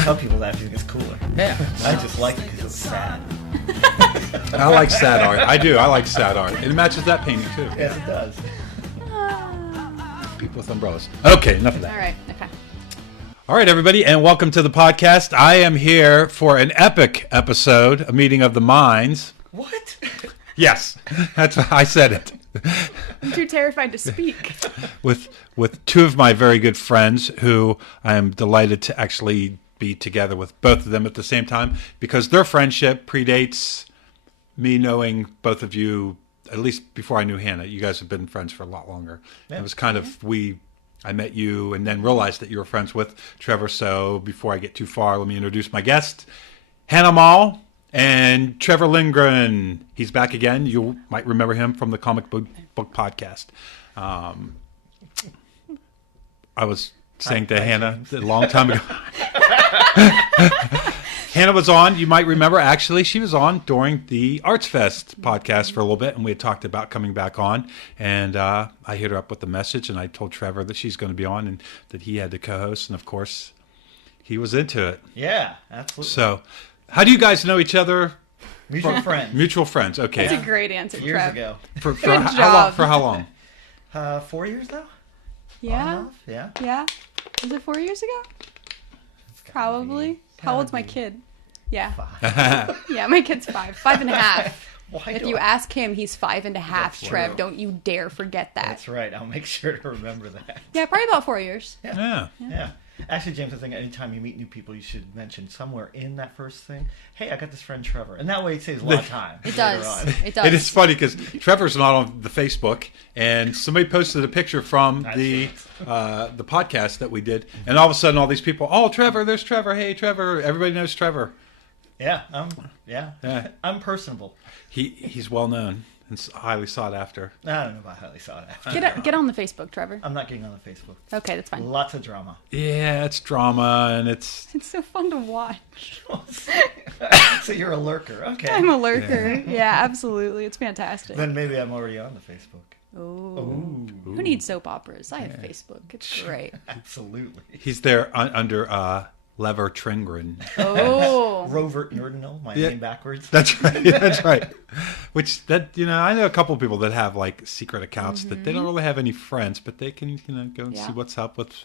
tell people that if it's cooler. Yeah. I just like it because it's sad. I like sad art. I do. I like sad art. It matches that painting too. Yes, it does. People with umbrellas. Okay, enough of that. All right. Okay. All right, everybody, and welcome to the podcast. I am here for an epic episode, a meeting of the minds. What? Yes, that's I said it. I'm too terrified to speak. With two of my very good friends who I am delighted to actually be together with both of them at the same time because their friendship predates me knowing both of you, at least before I knew Hannah. You guys have been friends for a lot longer. Yeah. It was kind of I met you and then realized that you were friends with Trevor. So before I get too far, let me introduce my guest, Hannah Mull and Trevor Lindgren. He's back again. You might remember him from the comic book podcast. I was saying to Hannah a long time ago. Hannah was on, you might remember, actually, she was on during the Arts Fest podcast for a little bit, and we had talked about coming back on, and I hit her up with a message, and I told Trevor that she's going to be on, and that he had to co-host, and of course, he was into it. Yeah, absolutely. So, how do you guys know each other? Mutual friends. Mutual friends, okay. That's a great answer, Years Trev. ago. For how long? 4 years now? Yeah? Yeah. Yeah? Was it 4 years ago? Probably. How old's my kid? Yeah. 5. Yeah, my kid's 5. 5.5. Why If do you I- ask him, he's 5.5, That's Trev. true. Don't you dare forget that. That's right. I'll make sure to remember that. Yeah, probably about 4 years. Yeah. Yeah. Actually, James, I think anytime you meet new people, you should mention somewhere in that first thing, hey, I got this friend Trevor. And that way it saves a lot of time. It later does. on. It does. It is funny because Trevor's not on the Facebook, and somebody posted a picture from the podcast that we did, and all of a sudden, all these people, oh, Trevor, there's Trevor. Hey, Trevor. Everybody knows Trevor. Yeah. Yeah. I'm personable. He's well known and highly sought after. I don't know about highly sought after. Get on the Facebook, Trevor. I'm not getting on the Facebook. Okay, that's fine. Lots of drama. Yeah, it's drama, and it's It's so fun to watch. So you're a lurker. Okay. I'm a lurker. Yeah, absolutely. It's fantastic. Then maybe I'm already on the Facebook. Ooh. Who needs soap operas? I have Facebook. It's great. Absolutely. he's there under Lever Tringren. Oh. Rovert Nordinal, my name backwards. That's right. That's right. Which I know a couple of people that have like secret accounts that they don't really have any friends, but they can go and see what's up with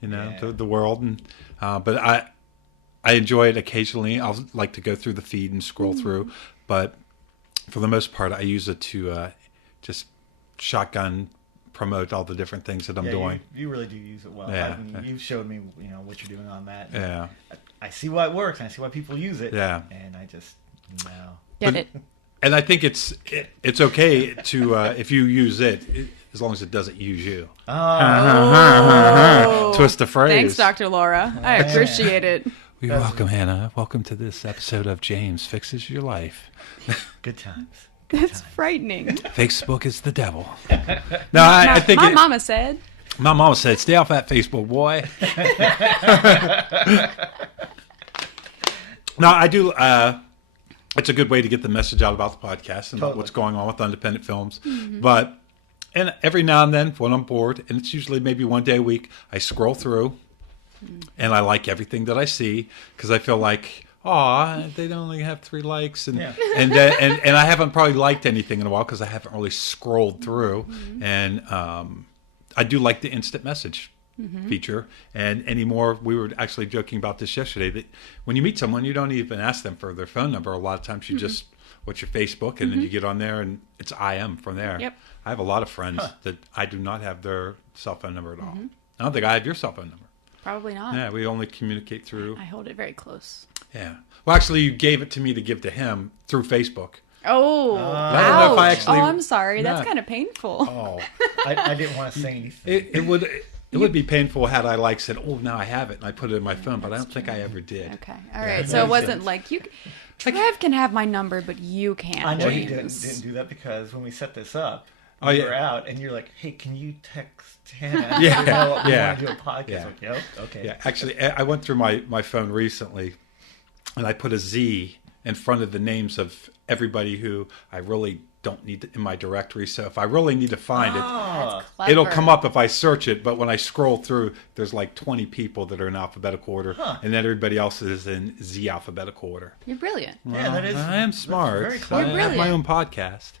the world. And but I enjoy it occasionally. I'll like to go through the feed and scroll through, but for the most part, I use it to just shotgun promote all the different things that I'm doing. You really do use it well. Yeah. You've showed me, what you're doing on that. Yeah. I see why it works. And I see why people use it. Yeah. And I just Get it. And I think it's okay to if you use it as long as it doesn't use you. Oh. Twist the phrase. Thanks, Dr. Laura. I appreciate it. We welcome Hannah. Welcome to this episode of James Fixes Your Life. Good times. That's frightening. Facebook is the devil. No, I think my mama said. My mama said, "Stay off that Facebook, boy." No, I do. It's a good way to get the message out about the podcast and about what's going on with independent films. But and every now and then, when I'm bored, and it's usually maybe one day a week, I scroll through, and I like everything that I see because I feel like, they only have 3 likes, and and I haven't probably liked anything in a while because I haven't really scrolled through. And I do like the instant message feature. And anymore, we were actually joking about this yesterday, that when you meet someone, you don't even ask them for their phone number. A lot of times you just, what's your Facebook? And then you get on there and it's IM from there. Yep. I have a lot of friends that I do not have their cell phone number at all. I don't think I have your cell phone number. Probably not. Yeah, we only communicate through. I hold it very close. Yeah. Well, actually, you gave it to me to give to him through Facebook. Oh, I don't know if I ouch. actually- I'm sorry. That's No. kind of painful. Oh. I didn't want to say anything. It would be painful had I said, "Oh, now I have it," and I put it in my phone, but I don't think I ever did. Okay. All right. So it wasn't like you. Trev can have my number, but you can't. I know James. you didn't do that because when we set this up, Oh, you yeah. were out and you're like, "Hey, can you text Hannah? Yeah, we yeah. want to do a podcast." Yeah. Like, yep, okay. Yeah, actually, I went through my phone recently, and I put a Z in front of the names of everybody who I really don't need it in my directory. So if I really need to find it, That's clever. it'll come up if I search it. But when I scroll through, there's like 20 people that are in alphabetical order, and then everybody else is in Z alphabetical order. You're brilliant. Well, Yeah, that is. I am smart. Very I clever. have my own podcast.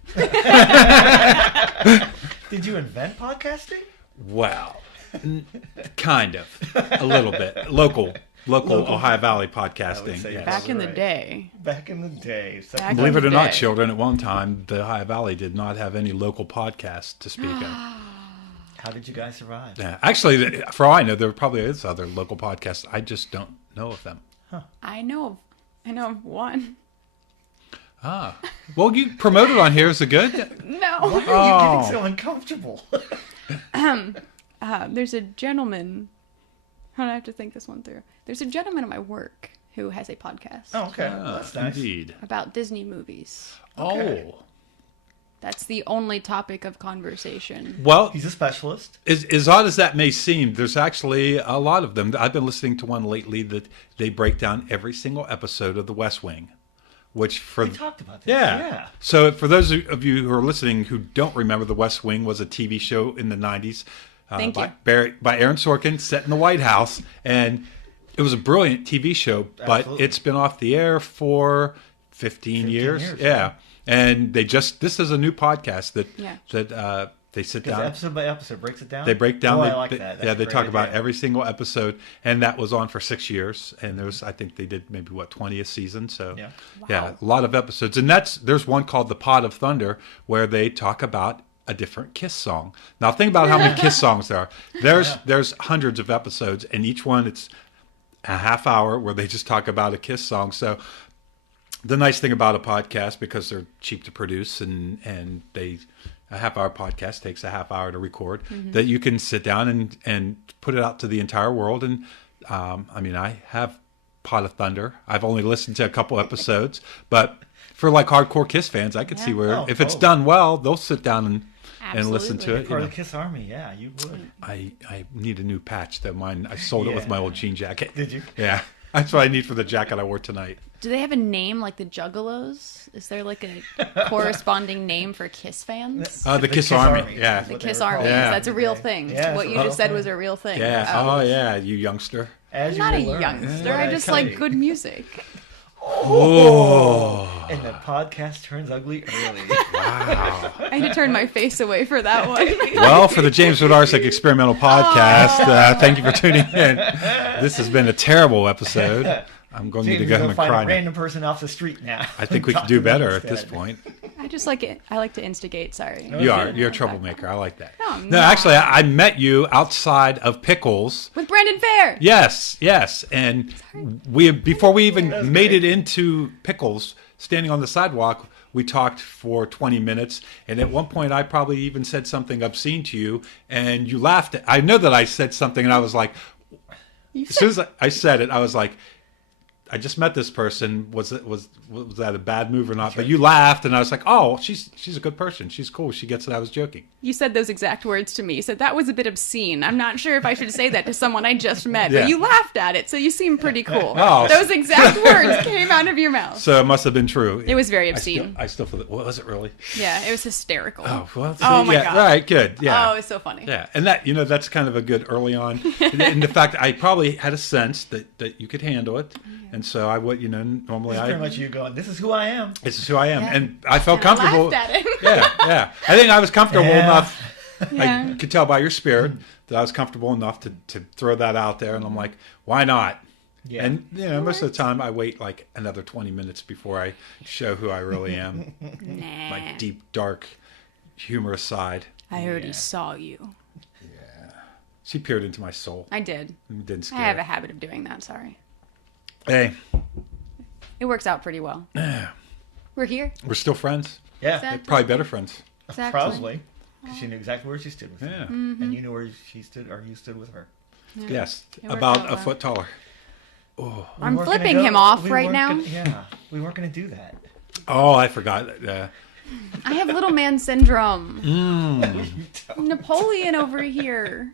Did you invent podcasting? Well, kind of, a little bit. Local Ohio Valley podcasting. say Yes. Back in the Right. day. Back in the day. Back in Believe it the or not, day. children, at one time, the Ohio Valley did not have any local podcasts to speak of. How did you guys survive? Yeah. Actually, for all I know, there probably is other local podcasts. I just don't know of them. I know of one. Ah. Well, you promoted on here. Is it good? No. Why are you getting so uncomfortable? There's a gentleman. How do I have to think this one through? There's a gentleman at my work who has a podcast Oh, okay. Well, that's nice. Indeed. about Disney movies. Okay. Oh. That's the only topic of conversation. Well, He's a specialist. as odd as that may seem, there's actually a lot of them. I've been listening to one lately that they break down every single episode of The West Wing, which We talked about this. Yeah. So for those of you who are listening who don't remember, The West Wing was a TV show in the 90s Thank you. by Aaron Sorkin, set in the White House. And it was a brilliant TV show, but Absolutely. it's been off the air for 15 years. Yeah. And this is a new podcast that they sit Because down. episode by episode breaks it down. They break down. Oh, they, I like they- that. Yeah, That's they a talk great about idea. every single episode, and that was on for 6 years. And I think they did maybe 20th season. So Yeah. yeah, a lot of episodes. And there's one called The Pod of Thunder where they talk about a different Kiss song. Now think about how many Kiss songs there are. There's hundreds of episodes, and each one it's a half hour where they just talk about a Kiss song. So the nice thing about a podcast, because they're cheap to produce and a half hour podcast takes a half hour to record, that you can sit down and put it out to the entire world. And I have Pod of Thunder. I've only listened to a couple episodes, but for like hardcore Kiss fans, I could see where if it's done well, they'll sit down and listen to Absolutely. it. Part of the Kiss Army, yeah, you would. I need a new patch. Though mine, I sold it with my old jean jacket. Did you? Yeah, that's what I need for the jacket I wore tonight. Do they have a name like the Juggalos? Is there like a corresponding name for Kiss fans? The Kiss Army, yeah. The What they Kiss were Army. called Yeah. That's a real thing. Yeah, What it's you a just real said thing. was a real thing. Yeah. Oh, yeah. You youngster. As I'm you not a will learn. youngster. What I just tell like you. good music. Oh. And the podcast turns ugly early. Wow. I had to turn my face away for that one. Well, for the James Wodarcyk Experimental Podcast, thank you for tuning in. This has been a terrible episode. I'm going to need to James go is home gonna and find cry a now. random person off the street now. I think we Talk could do to them better at this instead. point. I just like it. I like to instigate. Sorry. You're a troublemaker. I like that. No, I'm No, not. actually, I met you outside of Pickles. With Brandon Fair. Yes. And before we even made it into Pickles, standing on the sidewalk, we talked for 20 minutes. And at one point, I probably even said something obscene to you, and you laughed. I know that I said something, and I was like, as soon as I said it, I was like, I just met this person. Was that a bad move or not? But you laughed, and I was like, "Oh, she's a good person. She's cool. She gets that I was joking." You said those exact words to me. You said that was a bit obscene. I'm not sure if I should say that to someone I just met, Yeah. but you laughed at it, so you seem pretty cool. Oh. Those exact words came out of your mouth. So it must have been true. It was very obscene. I still feel it. Was it really? Yeah, it was hysterical. Oh, well. Oh, my yeah, God. Right. Good. Yeah. Oh, it was so funny. Yeah, and that's kind of a good early on, and the fact I probably had a sense that you could handle it, and so I would, normally It's pretty much you going, this is who I am. this is who I am, Yeah. and I felt And I comfortable. laughed at it. Yeah. I think I was comfortable Yeah. enough. Yeah. I could tell by your spirit that I was comfortable enough to throw that out there, and I'm like, why not? Yeah. And most of the time I wait like another 20 minutes before I show who I really am, Nah. my deep, dark, humorous side. I already saw you. She peered into my soul. I did. It didn't scare. I have a habit of doing that. Sorry. Hey, It works out pretty well. We're here. we're still friends. Yeah, Exactly. Probably better friends. Exactly. probably. Because she knew exactly where she stood with Yeah. you. And you knew where she stood, or you stood with her. Yes, It worked about out a well. foot taller. We I'm weren't gonna flipping him off we right weren't now. Yeah, we weren't going to do that. Oh, I forgot. I have little man syndrome. Mm. Napoleon over here.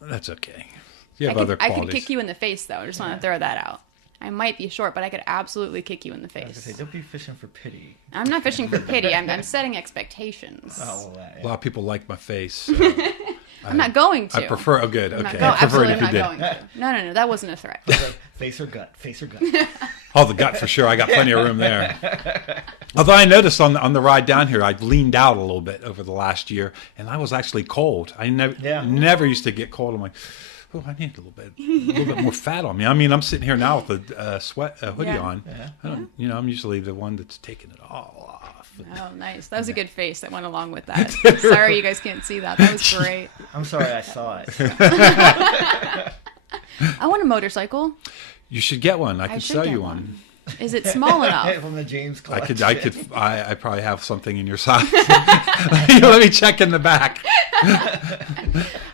That's okay. You have I other could qualities. kick you in the face, though. I just want to throw that out. I might be short, but I could absolutely kick you in the I was gonna face. say, don't be fishing for pity. I'm not fishing for pity. I'm setting expectations. Oh, well, A lot of people like my face. So I'm not going to. I prefer. Oh, good. I'm not Okay. go- I prefer it absolutely if you not did. going to. No. That wasn't a threat. Face or gut? Face or gut? Oh, the gut for sure. I got plenty of room there. Although I noticed on the ride down here, I've leaned out a little bit over the last year, and I was actually cold. I never used to get cold. I'm like, oh, I need a little bit more fat on me. I mean, I'm sitting here now with a hoodie on. Yeah. I'm usually the one that's taking it all off. Oh, nice. That was a good face that went along with that. Sorry you guys can't see that. That was great. I'm sorry I saw it. I want a motorcycle. You should get one. I could should sell get you one. Is it small enough? From the James I collection. I probably have something in your size. Let me check in the back.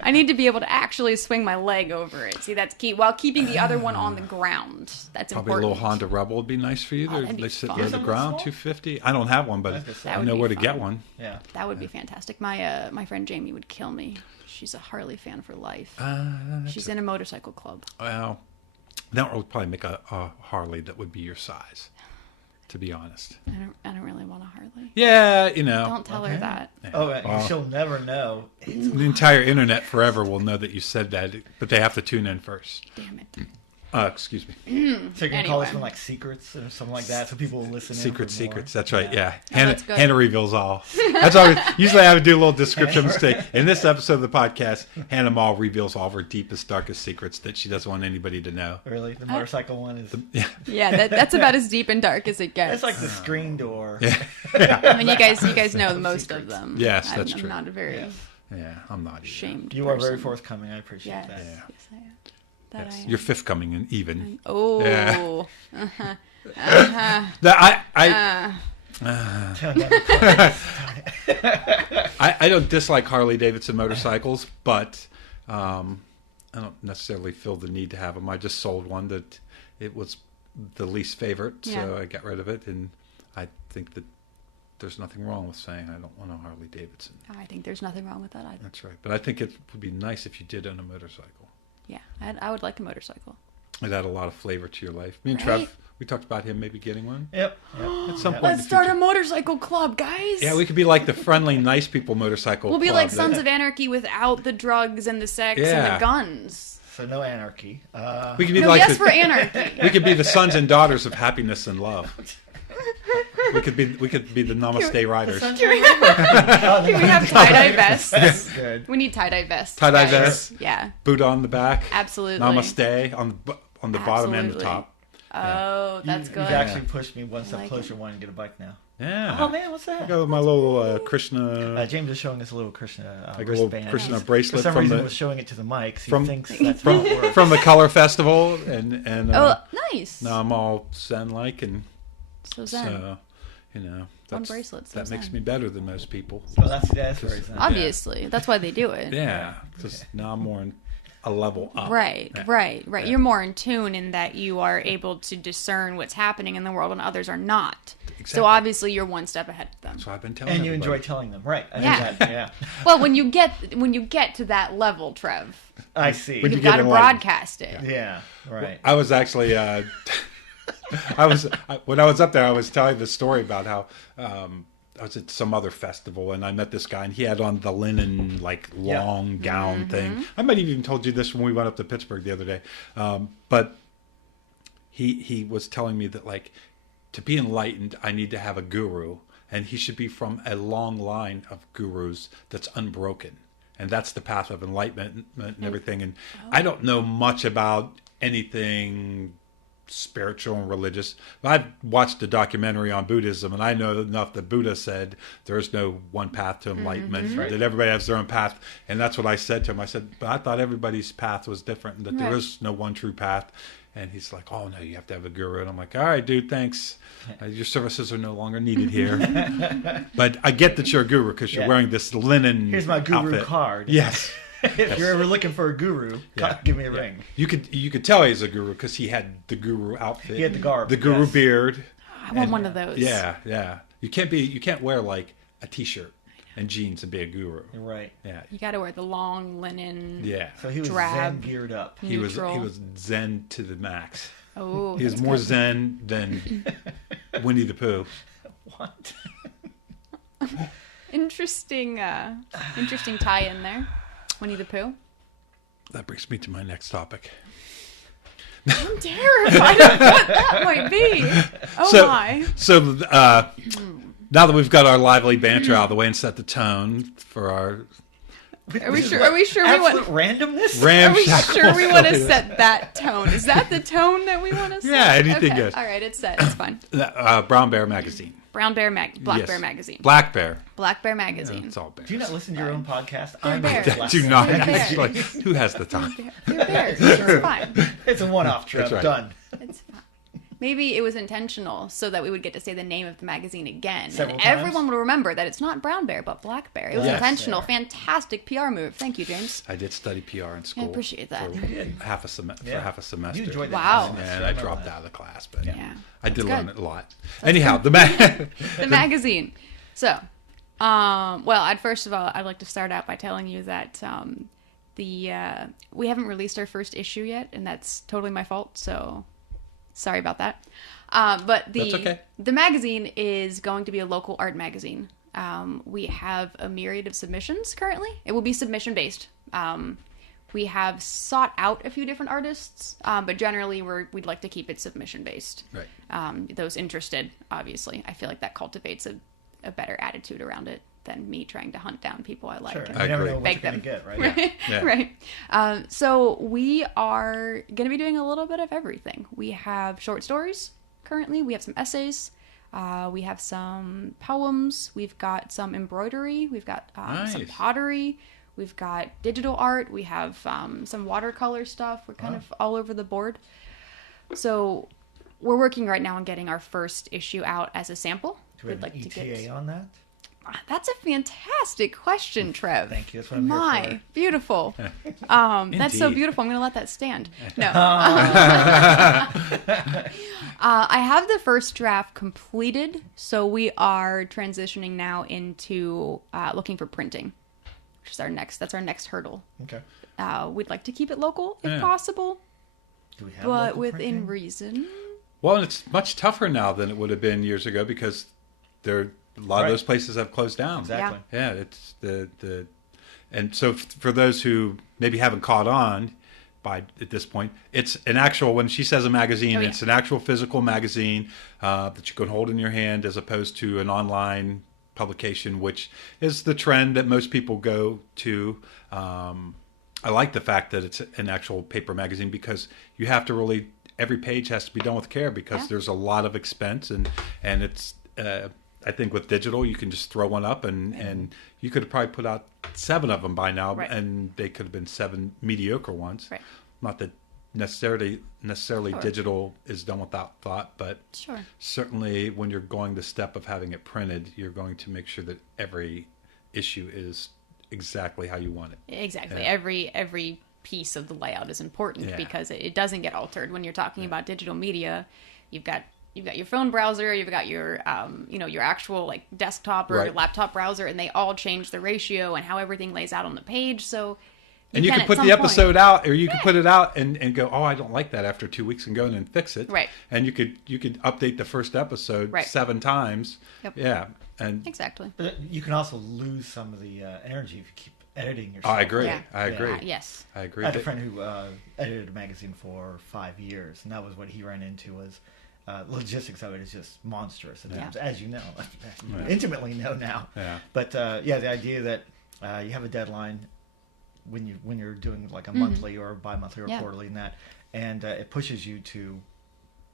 I need to be able to actually swing my leg over it. See, that's key. While keeping the other one on the ground. That's Probably important. a little Honda Rebel would be nice for you. that'd be They sit fun. near Is the that ground, small? 250. I don't have one, but That I would know be where to fun. get one. Yeah. That would be fantastic. My friend Jamie would kill me. She's a Harley fan for life. She's in a motorcycle club. Well, that would probably make a Harley that would be your size, to be honest. I don't really want a Harley. Yeah, you know. Don't tell her that. Oh, Well, she'll never know. the entire internet forever will know that you said that, but they have to tune in first. Damn it. Excuse me. So you can call this Anyway. one like secrets or something like that, so people will listen. Secrets. That's right. Yeah. that's good. Hannah reveals all. That's always. Usually, I would do a little description mistake. In this episode of the podcast, Hannah Mull reveals all of her deepest, darkest secrets that she doesn't want anybody to know. Really, the motorcycle one is. Yeah, that's about as deep and dark as it gets. It's like the screen door. Yeah. I mean, you guys know most of them. Yes, that's I'm true. not very Yeah, I'm not either. shamed. You are very person. forthcoming. I appreciate Yes, that. Yeah. yes, I am. That Yes. I am. You're fifth coming and even. Oh. Yeah. That I don't dislike Harley Davidson motorcycles, but I don't necessarily feel the need to have them. I just sold one that it was the least favorite, so Yeah. I got rid of it, and I think that there's nothing wrong with saying I don't want a Harley Davidson. I think there's nothing wrong with that either. That's right, but I think it would be nice if you did own a motorcycle. Yeah, I would like a motorcycle. It add a lot of flavor to your life. Me and Right. Trev, we talked about him maybe getting one Yep. at some point. Let's in the start a future. motorcycle club, guys. Yeah, we could be like the friendly, nice people motorcycle. We'll be club like that- Sons of Anarchy without the drugs and the sex and Yeah. the guns. So no anarchy. We could be No, like yes the, for anarchy. we could be the sons and daughters of happiness and love. We could be the Namaste Riders. Can we have tie-dye vests? Good. We need tie-dye vests. Tie-dye guys. vests. Yeah, Buddha on the back. absolutely. Namaste on the bottom and the Absolutely. top. Oh, that's You've good. actually pushed me one step like closer wanting to get a bike now. Yeah. Oh man, what's that? I go with my little Krishna. James is showing us a little Krishna I got a little wristband. Krishna For bracelet some from reason, the was showing it to the mic. So he from- thinks that's how it works. from the Color Festival, and Oh, nice. now I'm all Zen like, and So zen. so you know that's, bracelet, so that makes zen. me better than most people. Well, that's very zen. Obviously, that's why they do it. Yeah, because now I'm more in a level up. Right, Yeah. right. Yeah. You're more in tune in that you are able to discern what's happening in the world when others are not. Exactly. So obviously you're one step ahead of them. So I've been telling And you everybody. enjoy telling them, right? I Yeah. know that. Yeah, Well, when you get to that level, Trev, I see. When you you've get got to enlightened. broadcast it. Yeah, right. I was actually, when I was up there, I was telling the story about how I was at some other festival and I met this guy and he had on the linen like long gown thing. I might have even told you this when we went up to Pittsburgh the other day, but he was telling me that like to be enlightened, I need to have a guru, and he should be from a long line of gurus that's unbroken. And that's the path of enlightenment and everything. And I don't know much about anything spiritual and religious. I've watched a documentary on Buddhism, and I know enough that Buddha said there's no one path to enlightenment, that everybody has their own path. And that's what I said to him. I said, but I thought everybody's path was different, and that there is no one true path. And he's like, oh, no, you have to have a guru. And I'm like, all right, dude, thanks. Your services are no longer needed here. But I get that you're a guru because you're wearing this linen Here's my guru outfit. card. Yes. If you're ever looking for a guru, give me a ring. You could tell he's a guru because he had the guru outfit. He had the garb. The guru yes. beard. I want one of those. Yeah. You can't wear like a t-shirt and jeans and be a guru. You're right. Yeah. You got to wear the long linen. Yeah. So he was Drab. zen geared up. He was Neutral. zen to the max. Oh, He is more zen than Winnie the Pooh. What? Interesting tie-in there. Winnie the Pooh. That brings me to my next topic. I'm terrified of what that might be. Oh my. So now that we've got our lively banter out of the way and set the tone for our... Are we sure we want randomness? Are we sure we want to set that tone? Is that the tone that we want to set? Yeah, anything goes. All right, it's set. It's fine. Brown Bear magazine. Black Bear magazine. Black Bear. Black Bear magazine. It's all bears. Do you not listen to your own podcast? They're bears. I do not. They're bears. Actually. Who has the time? They're bears. It's fine. It's a one-off trip. That's right. Done. It's fine. Maybe it was intentional so that we would get to say the name of the magazine again. Several and times. everyone would remember that it's not Brown Bear, but Black Bear. It was Yes. intentional. Fair. Fantastic PR move. Thank you, James. I did study PR in school. I appreciate that. For half a semester. You enjoyed that. Wow. semester. And I dropped out of the class, but Yeah. I did That's learn good. it a lot. Anyhow, the magazine. So, well, first of all, I'd like to start out by telling you that we haven't released our first issue yet, and that's totally my fault. So, sorry about that. But That's okay. The magazine is going to be a local art magazine. We have a myriad of submissions currently. It will be submission based. We have sought out a few different artists, but generally we'd like to keep it submission based. Right. Those interested, obviously. I feel like that cultivates a better attitude around it than me trying to hunt down people I like. Sure. and You never agree. know what beg you're going them. to get, right? Right. Yeah. Right. So we are going to be doing a little bit of everything. We have short stories currently. We have some essays. We have some poems. We've got some embroidery. We've got some Nice. pottery. We've got digital art. We have some watercolor stuff. We're kind of all over the board. So we're working right now on getting our first issue out as a sample. Do we have an ETA on that? That's a fantastic question, Trev. Thank you. That's what I'm here for. Beautiful. That's so Indeed. beautiful. I'm going to let that stand. No. I have the first draft completed, so we are transitioning now into looking for printing, which is that's our next hurdle. Okay. We'd like to keep it local if Yeah. possible, Do we have but local within printing? reason. Well, it's much tougher now than it would have been years ago because a lot Right. of those places have closed down. Exactly. Yeah, it's and so for those who maybe haven't caught on at this point, it's an actual, when she says a magazine, Oh, yeah. it's an actual physical magazine that you can hold in your hand as opposed to an online publication, which is the trend that most people go to. I like the fact that it's an actual paper magazine because you have to really, every page has to be done with care because Yeah. there's a lot of expense and it's, I think with digital, you can just throw one up and you could have probably put out 7 of them by now, Right. and they could have been 7 mediocre ones. Right. Not that necessarily Sure. digital is done without thought, but Sure. certainly when you're going the step of having it printed, you're going to make sure that every issue is exactly how you want it. Exactly. Yeah. Every piece of the layout is important Yeah. because it doesn't get altered when you're talking about digital media. You've got your phone browser, you've got your your actual like desktop or Right. laptop browser, and they all change the ratio and how everything lays out on the page. So And you can can at put some the point- episode out, or you can put it out and go, oh, I don't like that after 2 weeks, and go in and fix it. Right. And you could update the first episode Right. 7 times. Yep. Yeah. And Exactly. But you can also lose some of the energy if you keep editing yourself. I agree. Yeah. I agree. Yes. I agree. I had a friend who edited a magazine for 5 years, and that was what he ran into was logistics of it is just monstrous. And Yeah. as you know, you intimately know now. Yeah. But the idea that you have a deadline when you're doing like a monthly or bi-monthly or Yeah. quarterly and it pushes you to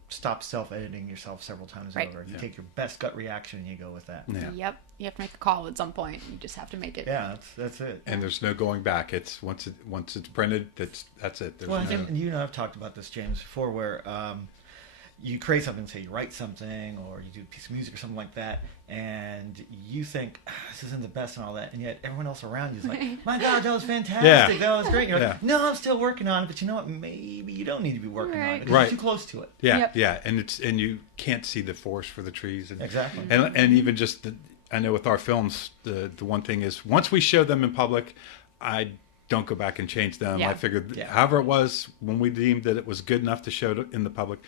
stop self-editing yourself several times Right. over. You Yeah. take your best gut reaction and you go with that. Yeah. Yep. You have to make a call at some point. You just have to make it. Yeah, that's it. And there's no going back. It's once it's printed, that's it. There's Well, no, and you know, I've talked about this, James, before, where you create something, say you write something, or you do a piece of music or something like that, and you think this isn't the best and all that, and yet everyone else around you is like, "My God, that was fantastic! Yeah. That was great." And you're like, Yeah. "No, I'm still working on it." But you know what? Maybe you don't need to be working on Right. it. 'Cause Right. You're too close to it. yeah, Yep. yeah, and you can't see the forest for the trees. And, Exactly. And even just I know with our films, the one thing is once we show them in public, I don't go back and change them. Yeah. I figured, Yeah. however it was, when we deemed that it was good enough to show in the public,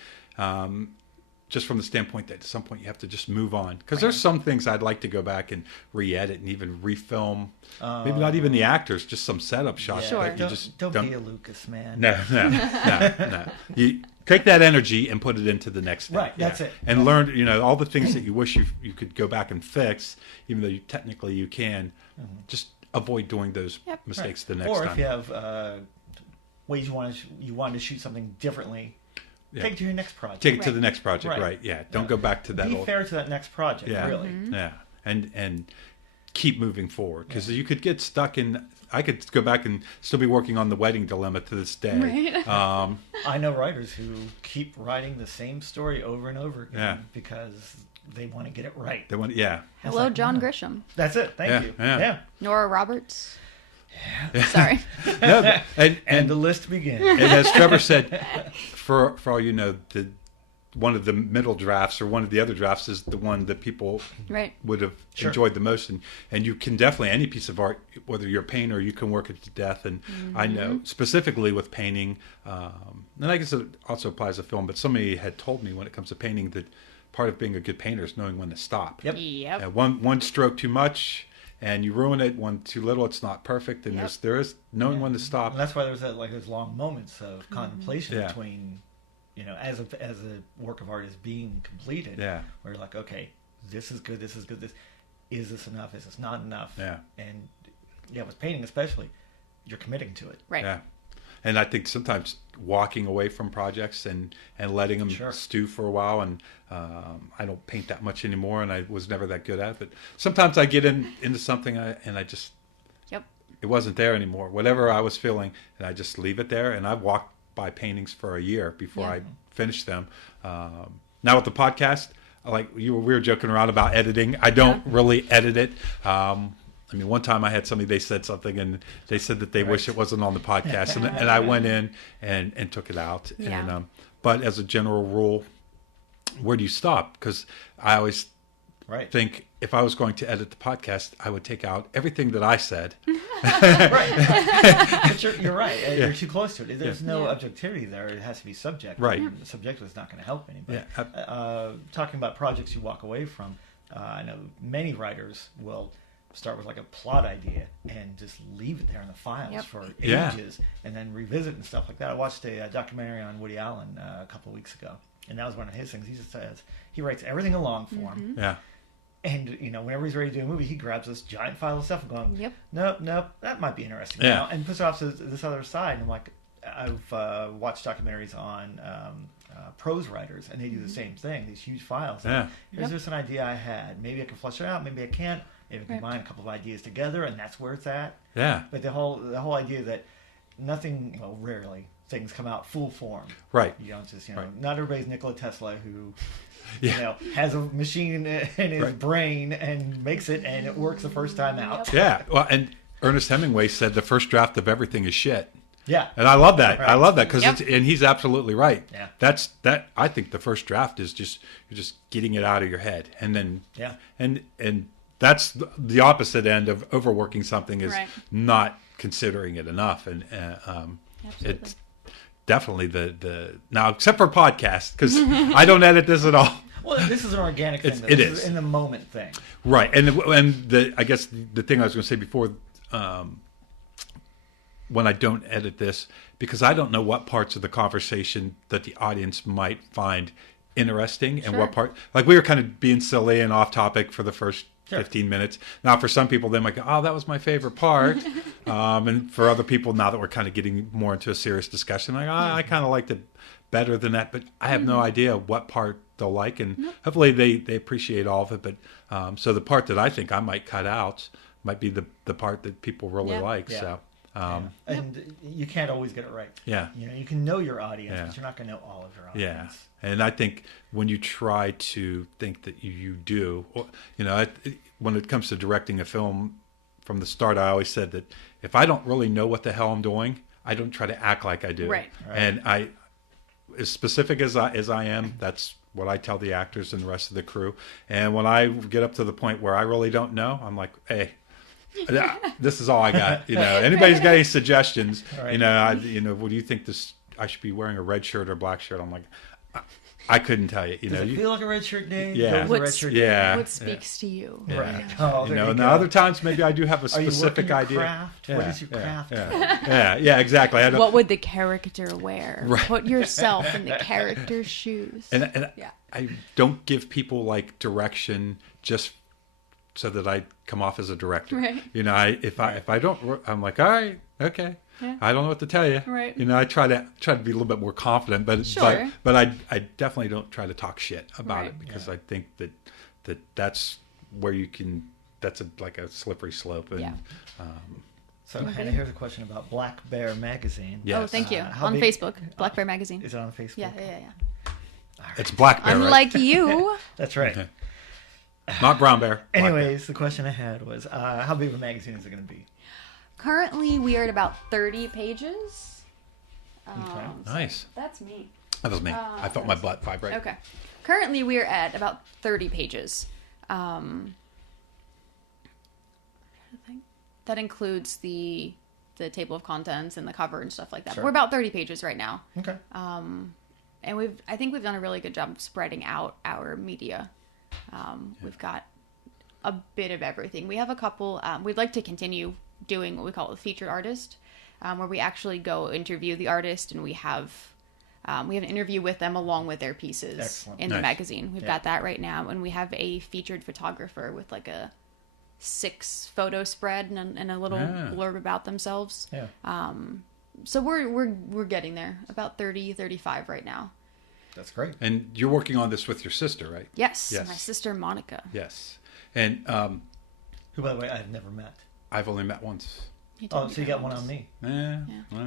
just from the standpoint that at some point you have to just move on. Because there's some things I'd like to go back and re-edit and even refilm. Maybe not even the actors, just some setup shots. Sure. But you just don't be a Lucas, man. No. You take that energy and put it into the next thing. Right, that's it. And learn, all the things that you wish you could go back and fix, even though technically you can. Just avoid doing those mistakes the next time. Or if you have ways you want to shoot something differently, take it to your next project. Take it to the next project, right? Yeah. Don't go back to that. Be fair to that next project, really. Yeah. And keep moving forward, because you could get stuck in. I could go back and still be working on the wedding dilemma to this day. Right. I know writers who keep writing the same story over and over again because they want to get it right. They want, Hello, John Grisham. That's it. Thank you. Yeah. Nora Roberts. Sorry. No, and the list begins. And as Trevor said, for all you know, one of the middle drafts or one of the other drafts is the one that people would have enjoyed the most. And you can definitely, any piece of art, whether you're a painter, you can work it to death. And I know specifically with painting, and I guess it also applies to film, but somebody had told me when it comes to painting that part of being a good painter is knowing when to stop. Yep. One stroke too much and you ruin it. One too little, it's not perfect. And there is knowing when to stop. And that's why there's those long moments of contemplation between, as a work of art is being completed. Yeah. Where you're like, okay, this is good. This is good. Is this enough? Is this not enough? Yeah. And with painting especially, you're committing to it. Right. Yeah. And I think sometimes walking away from projects and letting them stew for a while, and I don't paint that much anymore, and I was never that good at it. But sometimes I get into something and I just, it wasn't there anymore. Whatever I was feeling, and I just leave it there. And I've walked by paintings for a year before I finished them. Now with the podcast, we were joking around about editing. I don't really edit it. One time I had somebody, they said something and they said that they wish it wasn't on the podcast. And I went in and took it out. Yeah. And, but as a general rule, where do you stop? Because I always think if I was going to edit the podcast, I would take out everything that I said. But you're right. You're too close to it. There's no objectivity there. It has to be subjective. Right. Subjective is not going to help anybody. Yeah. Talking about projects you walk away from, I know many writers will start with a plot idea and just leave it there in the files for ages and then revisit and stuff like that. I watched a documentary on Woody Allen a couple of weeks ago, and that was one of his things. He just says he writes everything in long form. Yeah. And, whenever he's ready to do a movie, he grabs this giant file of stuff and going, nope, that might be interesting now, and puts it off to this other side. And I'm like, I've watched documentaries on prose writers, and they do the same thing, these huge files. Yeah. Here's just an idea I had. Maybe I can flesh it out, maybe I can't. Maybe I combine a couple of ideas together, and that's where it's at. Yeah. But the whole idea that nothing, rarely, things come out full form. Right. You don't just, not everybody's Nikola Tesla who... has a machine in his brain and makes it, and it works the first time out. Yeah. Well, and Ernest Hemingway said the first draft of everything is shit. Yeah. And I love that. Right. I love that because and he's absolutely right. Yeah. That's I think the first draft is you're just getting it out of your head, and then and that's the opposite end of overworking something is not considering it enough, and it's definitely the now except for podcasts, because I don't edit this at all. Well, this is an organic thing. It This is in the moment thing, right? And I guess the thing I was going to say before, when I don't edit this, because I don't know what parts of the conversation that the audience might find interesting, and what part, we were kind of being silly and off topic for the first 15 minutes. Now, for some people, they might go, "Oh, that was my favorite part," and for other people, now that we're kind of getting more into a serious discussion, I kind of liked it better than that. But I have no idea what part they'll like, and hopefully they appreciate all of it. But so the part that I think I might cut out might be the part that people really like. So. And you can't always get it right. Yeah. You can know your audience, but you're not going to know all of your audience. Yeah. And I think when you try to think that you do, when it comes to directing a film, from the start, I always said that if I don't really know what the hell I'm doing, I don't try to act like I do. Right. And I, as specific as I am, that's what I tell the actors and the rest of the crew. And when I get up to the point where I really don't know, I'm like, hey, This is all I got. Anybody's got any suggestions? Right. What do you think I should be wearing a red shirt or black shirt? I'm like, I couldn't tell you. Does it feel like a red shirt day? Yeah. Go with a red shirt day. What speaks to you? Yeah. Right. Oh, there you and go. other times maybe I do have a specific Are you working your idea. craft? What is your craft? Yeah, exactly. What would the character wear? Right. Put yourself in the character's shoes. And I don't give people like direction just so that I come off as a director. Right. If I don't, I'm like, all right, okay. Yeah. I don't know what to tell you. Right. I try to be a little bit more confident, but Sure. but I definitely don't try to talk shit about Right. it because I think that's where you can. That's like a slippery slope. And, Yeah. So, Hannah, here's a question about Black Bear Magazine. Yes. Oh, thank you. How On big- Facebook, Black Bear Magazine. Is it on Facebook? Yeah. It's black bear, right? Unlike you. That's right. Okay. Not brown bear. Black bear. Anyways, the question I had was, how big of a magazine is it going to be? Currently, we are at about 30 pages. Okay. Nice. That's me. That was me. I felt my butt vibrate. Okay. Currently, we are at about 30 pages. That includes the table of contents and the cover and stuff like that. Sure. We're about 30 pages right now. Okay. And I think we've done a really good job of spreading out our media. We've got a bit of everything. We have a couple. We'd like to continue doing what we call a featured artist, where we actually go interview the artist and we have an interview with them along with their pieces. Excellent. In the Nice. magazine. We've got that right now, and we have a featured photographer with like a 6 photo spread and a little blurb about themselves. Yeah. So we're getting there. About 30, 35 right now. That's great. And you're working on this with your sister, right? Yes, Yes. my sister Monica. Yes. And Who, by the way, I've never met. I've only met once. You Oh, told so you me got that one on once. me. Yeah.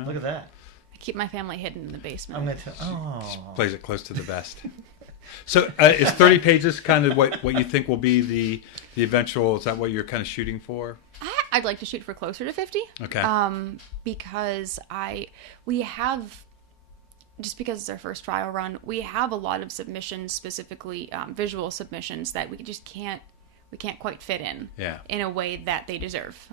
Look at that. I keep my family hidden in the basement. I'm going to tell. Oh. Plays it close to the vest. So is 30 pages kind of what you think will be the eventual? Is that what you're kind of shooting for? I'd like to shoot for closer to 50. Okay. Because we have, just because it's our first trial run, we have a lot of submissions, specifically visual submissions, that we just can't quite fit in a way that they deserve.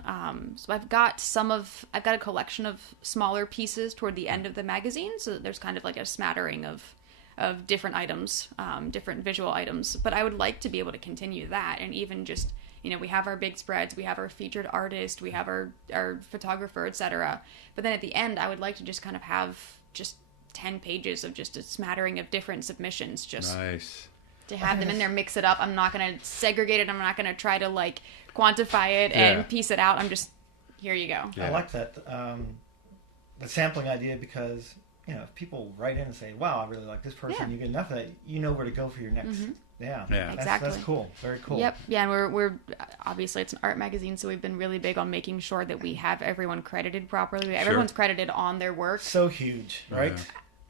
So I've got a collection of smaller pieces toward the end of the magazine, so that there's kind of like a smattering of different items, different visual items. But I would like to be able to continue that, and even just, we have our big spreads, we have our featured artist, we have our photographer, etc. But then at the end, I would like to just kind of have just 10 pages of just a smattering of different submissions, just Nice. to have them in there, mix it up. I'm not going to segregate it. I'm not going to try to like quantify it and piece it out. I'm just, here you go. Yeah. I like that. The sampling idea, because, if people write in and say, wow, I really like this person, you get enough of that, you know where to go for your next. Yeah. Exactly. That's cool. Very cool. Yep. Yeah, and we're obviously it's an art magazine, so we've been really big on making sure that we have everyone credited properly. Everyone's credited on their work. So huge, right? Yeah.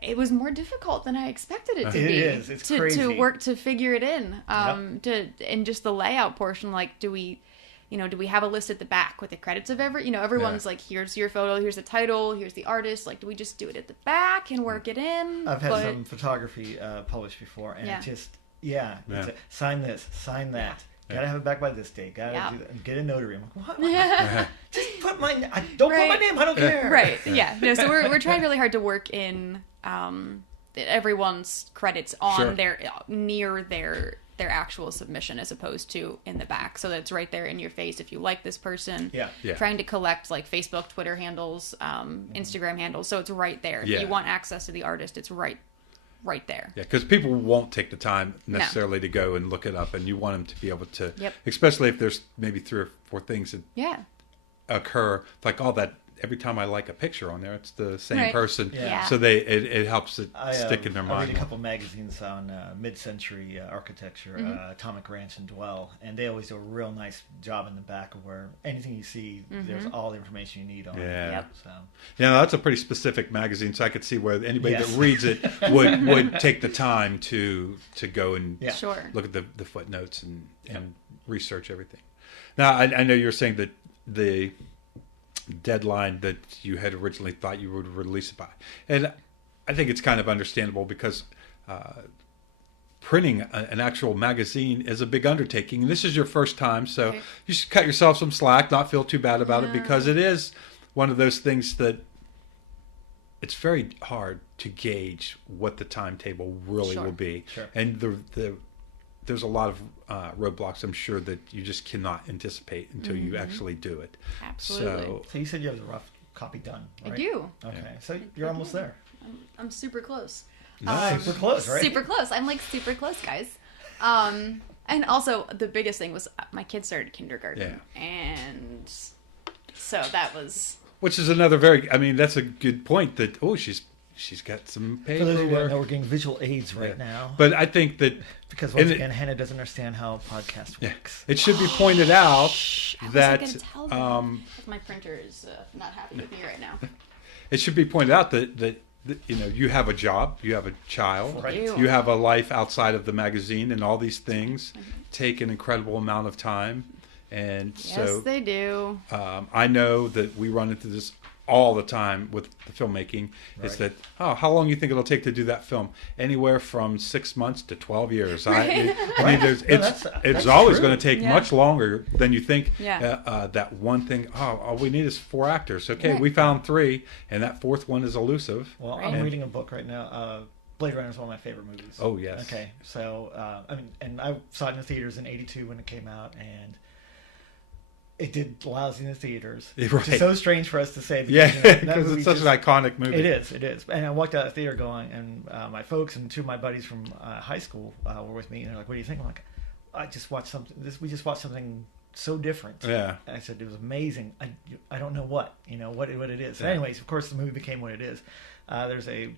It was more difficult than I expected it to It be. is. It's to crazy. work to figure it in. And just the layout portion, like, do we have a list at the back with the credits of everyone's like, here's your photo, here's the title, here's the artist. Like, do we just do it at the back and work it in? I've had some photography published before, and it just, it's sign this, sign that. Gotta have it back by this date. Gotta do that. And get a notary. I'm like, what? Just put my name. Don't put my name. I don't care. Right. Yeah. No. So we're trying really hard to work in everyone's credits on near their actual submission, as opposed to in the back, so that it's right there in your face if you like this person. Yeah. Trying to collect like Facebook, Twitter handles, Instagram handles, so it's right there. If you want access to the artist, it's right there. Yeah, because people won't take the time necessarily to go and look it up, and you want them to be able to, especially if there's maybe 3 or 4 things that occur, like all that. Every time I like a picture on there, it's the same person. Yeah. So it helps it stick in their I mind. read a couple magazines on mid-century architecture, Atomic Ranch and Dwell, and they always do a real nice job in the back of where anything you see, there's all the information you need on it. So. Yeah, that's a pretty specific magazine, so I could see where anybody that reads it would take the time to go and look at the footnotes and research everything. Now, I know you were saying that the deadline that you had originally thought you would release it by, and I think it's kind of understandable because printing an actual magazine is a big undertaking. And this is your first time, so Right. you should cut yourself some slack, not feel too bad about it, because it is one of those things that it's very hard to gauge what the timetable really will be. Sure. And there's a lot of roadblocks, I'm sure, that you just cannot anticipate until you actually do it. Absolutely. So you said you have the rough copy done, right? I do. Okay, so you're almost there. I'm super close. Nice. Super close, right? Super close. I'm like super close, guys. And also the biggest thing was my kids started kindergarten, and so that was. Which is another that's a good point. That she's got some For those of you who don't paperwork. know, we're getting visual aids right now. But I think that Because once again, Hannah doesn't understand how a podcast works. it should be pointed out that I wasn't gonna tell them. My printer is not happy with me right now. it should be pointed out that you have a job, you have a child, Right. you have a life outside of the magazine, and all these things take an incredible amount of time. And Yes, they do. I know that we run into this all the time with the filmmaking. Is Right. that how long you think it'll take to do that film? Anywhere from 6 months to 12 years. Right. It's always true. going to take Yeah. much longer than you think. Yeah. That one thing. All we need is 4 actors. Okay, Right. we found 3, and that 4th one is elusive. Well, Right. I'm reading a book right now. Blade Runner is one of my favorite movies. Oh yes. Okay, so and I saw it in the theaters in '82 when it came out, and it did lousy in the theaters. Right. Which is so strange for us to say. Yeah, that because movie it's such just- an iconic movie. It is. And I walked out of the theater going, and my folks and 2 of my buddies from high school were with me, and they're like, "What do you think?" I'm like, "I just watched something. We just watched something so different." Yeah. And I said it was amazing. I don't know what it is. Yeah. Anyways, of course, the movie became what it is. There's a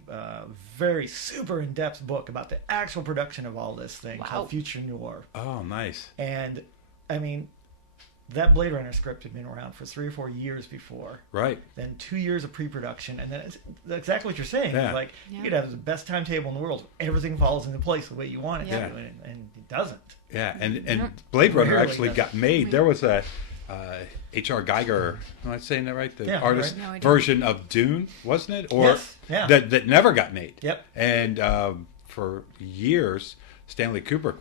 very super in-depth book about the actual production of all this thing called Future Noir. Oh, nice. And I mean, that Blade Runner script had been around for 3 or 4 years before. Right. Then 2 years of pre-production, and then it's exactly what you're saying. Yeah. Like you could have the best timetable in the world. Everything falls into place the way you want it Yeah. to, and it doesn't. Yeah, and Blade Runner Rarely actually does got made. There was a H.R. Geiger, am I saying that right? The Yeah, artist right. No, I don't. version of Dune, wasn't it? Or Yes, yeah. that never got made. Yep. And for years, Stanley Kubrick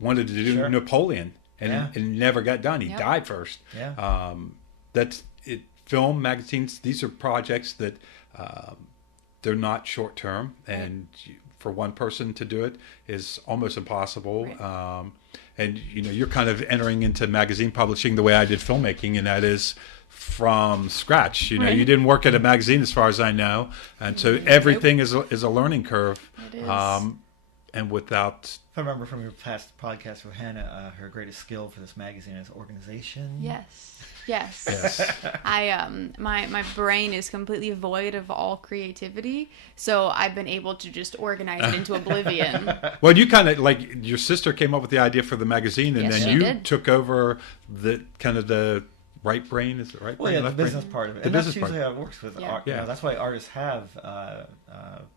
wanted to do Sure. Napoleon, and Yeah. it never got done. He Yep. died first. Yeah. That's it. Film, magazines, these are projects that they're not short term, and for one person to do it is almost impossible. Right. And you're kind of entering into magazine publishing the way I did filmmaking, and that is from scratch. Right. You didn't work at a magazine, as far as I know, and so everything is a learning curve. It is. And without If I remember from your past podcast with Hannah, her greatest skill for this magazine is organization. Yes. Yes. I my brain is completely void of all creativity, so I've been able to just organize it into oblivion. Well, you kind of like your sister came up with the idea for the magazine, and Yes, then she you did. took over the kind of the right brain. Is it right Well, brain? yeah, the left brain? business part of it. The And that's business usually part. how it works with Yeah. art. Yeah. That's why artists have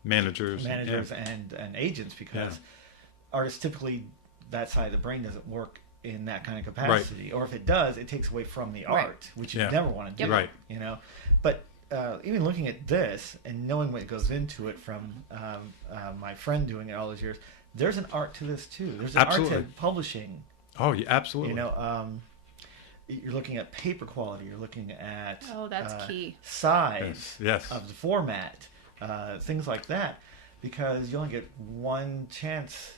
Managers. managers yeah. and agents, because artists typically, that side of the brain doesn't work in that kind of capacity. Or if it does, it takes away from the Right. art, which you Yeah. never want to do. Right. But even looking at this and knowing what goes into it from my friend doing it all those years, there's an art to this too. There's an Absolutely. art to publishing. Oh, yeah, absolutely. You're looking at paper quality. You're looking at Oh, that's key. size Yes. of the format, things like that, because you only get one chance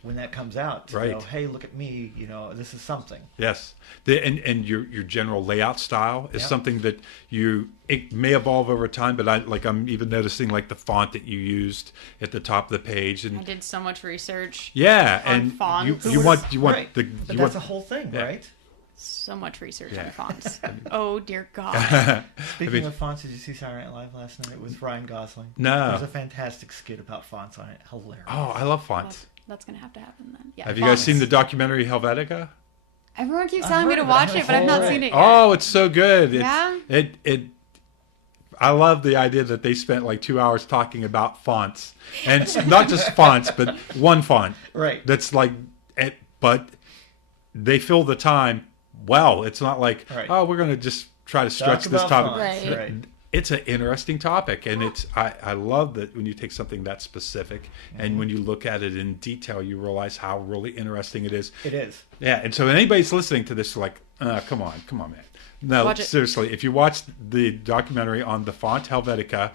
when that comes out to Right. go, hey, look at me, this is something. Yes, and your general layout style is Yep. something that it may evolve over time, but I'm even noticing like the font that you used at the top of the page, I and did so much research. yeah, on and fonts. you want Right. the But you that's a want whole thing, Yeah. right? So much research Yeah. on fonts. Oh dear God. Speaking mean- of fonts, did you see Saturday Night Live last night? It was Ryan Gosling. No. There's a fantastic skit about fonts on it. Hilarious. oh, I love fonts. That's gonna have to happen then. Yeah. Have you guys fonts. seen the documentary Helvetica? Everyone keeps I've telling me heard to of it. I watch haven't it, but I've not seen seen it. it yet. Oh, it's so good. Yeah? It I love the idea that they spent like 2 hours talking about fonts, and it's not just fonts, but one font. Right. That's like, but they fill the time well. It's not like, Right. oh, we're going to just try to Talk stretch this about topic. fonts, Right. right. it's an interesting topic, and I love that when you take something that specific and when you look at it in detail, you realize how really interesting it is. It is. Yeah, and so anybody's listening to this, like, come on, man. No, seriously, if you watch the documentary on the font Helvetica,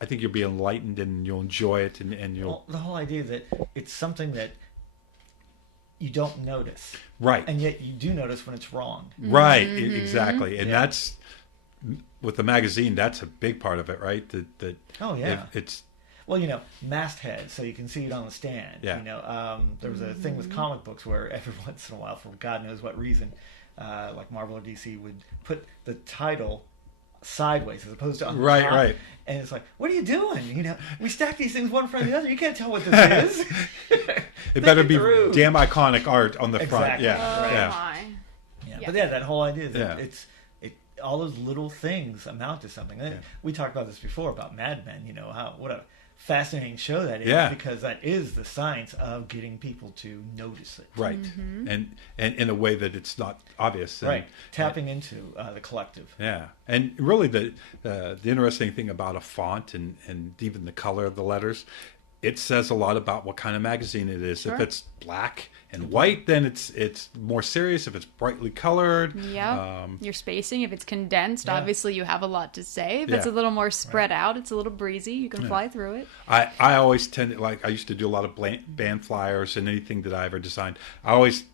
I think you'll be enlightened and you'll enjoy it, and you'll... Well, the whole idea that it's something that you don't notice. Right. And yet you do notice when it's wrong. Right, exactly. And that's, with the magazine, that's a big part of it, right? That oh, yeah. It's... Well, masthead, so you can see it on the stand. Yeah. There was a thing with comic books where every once in a while, for God knows what reason, like Marvel or DC would put the title sideways as opposed to on the top. Right. And it's like, what are you doing? We stack these things one in front of the other. You can't tell what this is. It better be damn iconic art on the front. Yeah. But that whole idea that all those little things amount to something. We talked about this before about Mad Men. What a fascinating show that is, because that is the science of getting people to notice it. Right. And in a way that it's not obvious. Right. Tapping into the collective. Yeah. And really the interesting thing about a font and even the color of the letters, it says a lot about what kind of magazine it is. Sure. If it's black and white, then it's more serious. If it's brightly colored, your spacing. If it's condensed, obviously you have a lot to say. If it's a little more spread out, it's a little breezy. You can fly through it. I always tend to, I used to do a lot of band flyers and anything that I ever designed. I always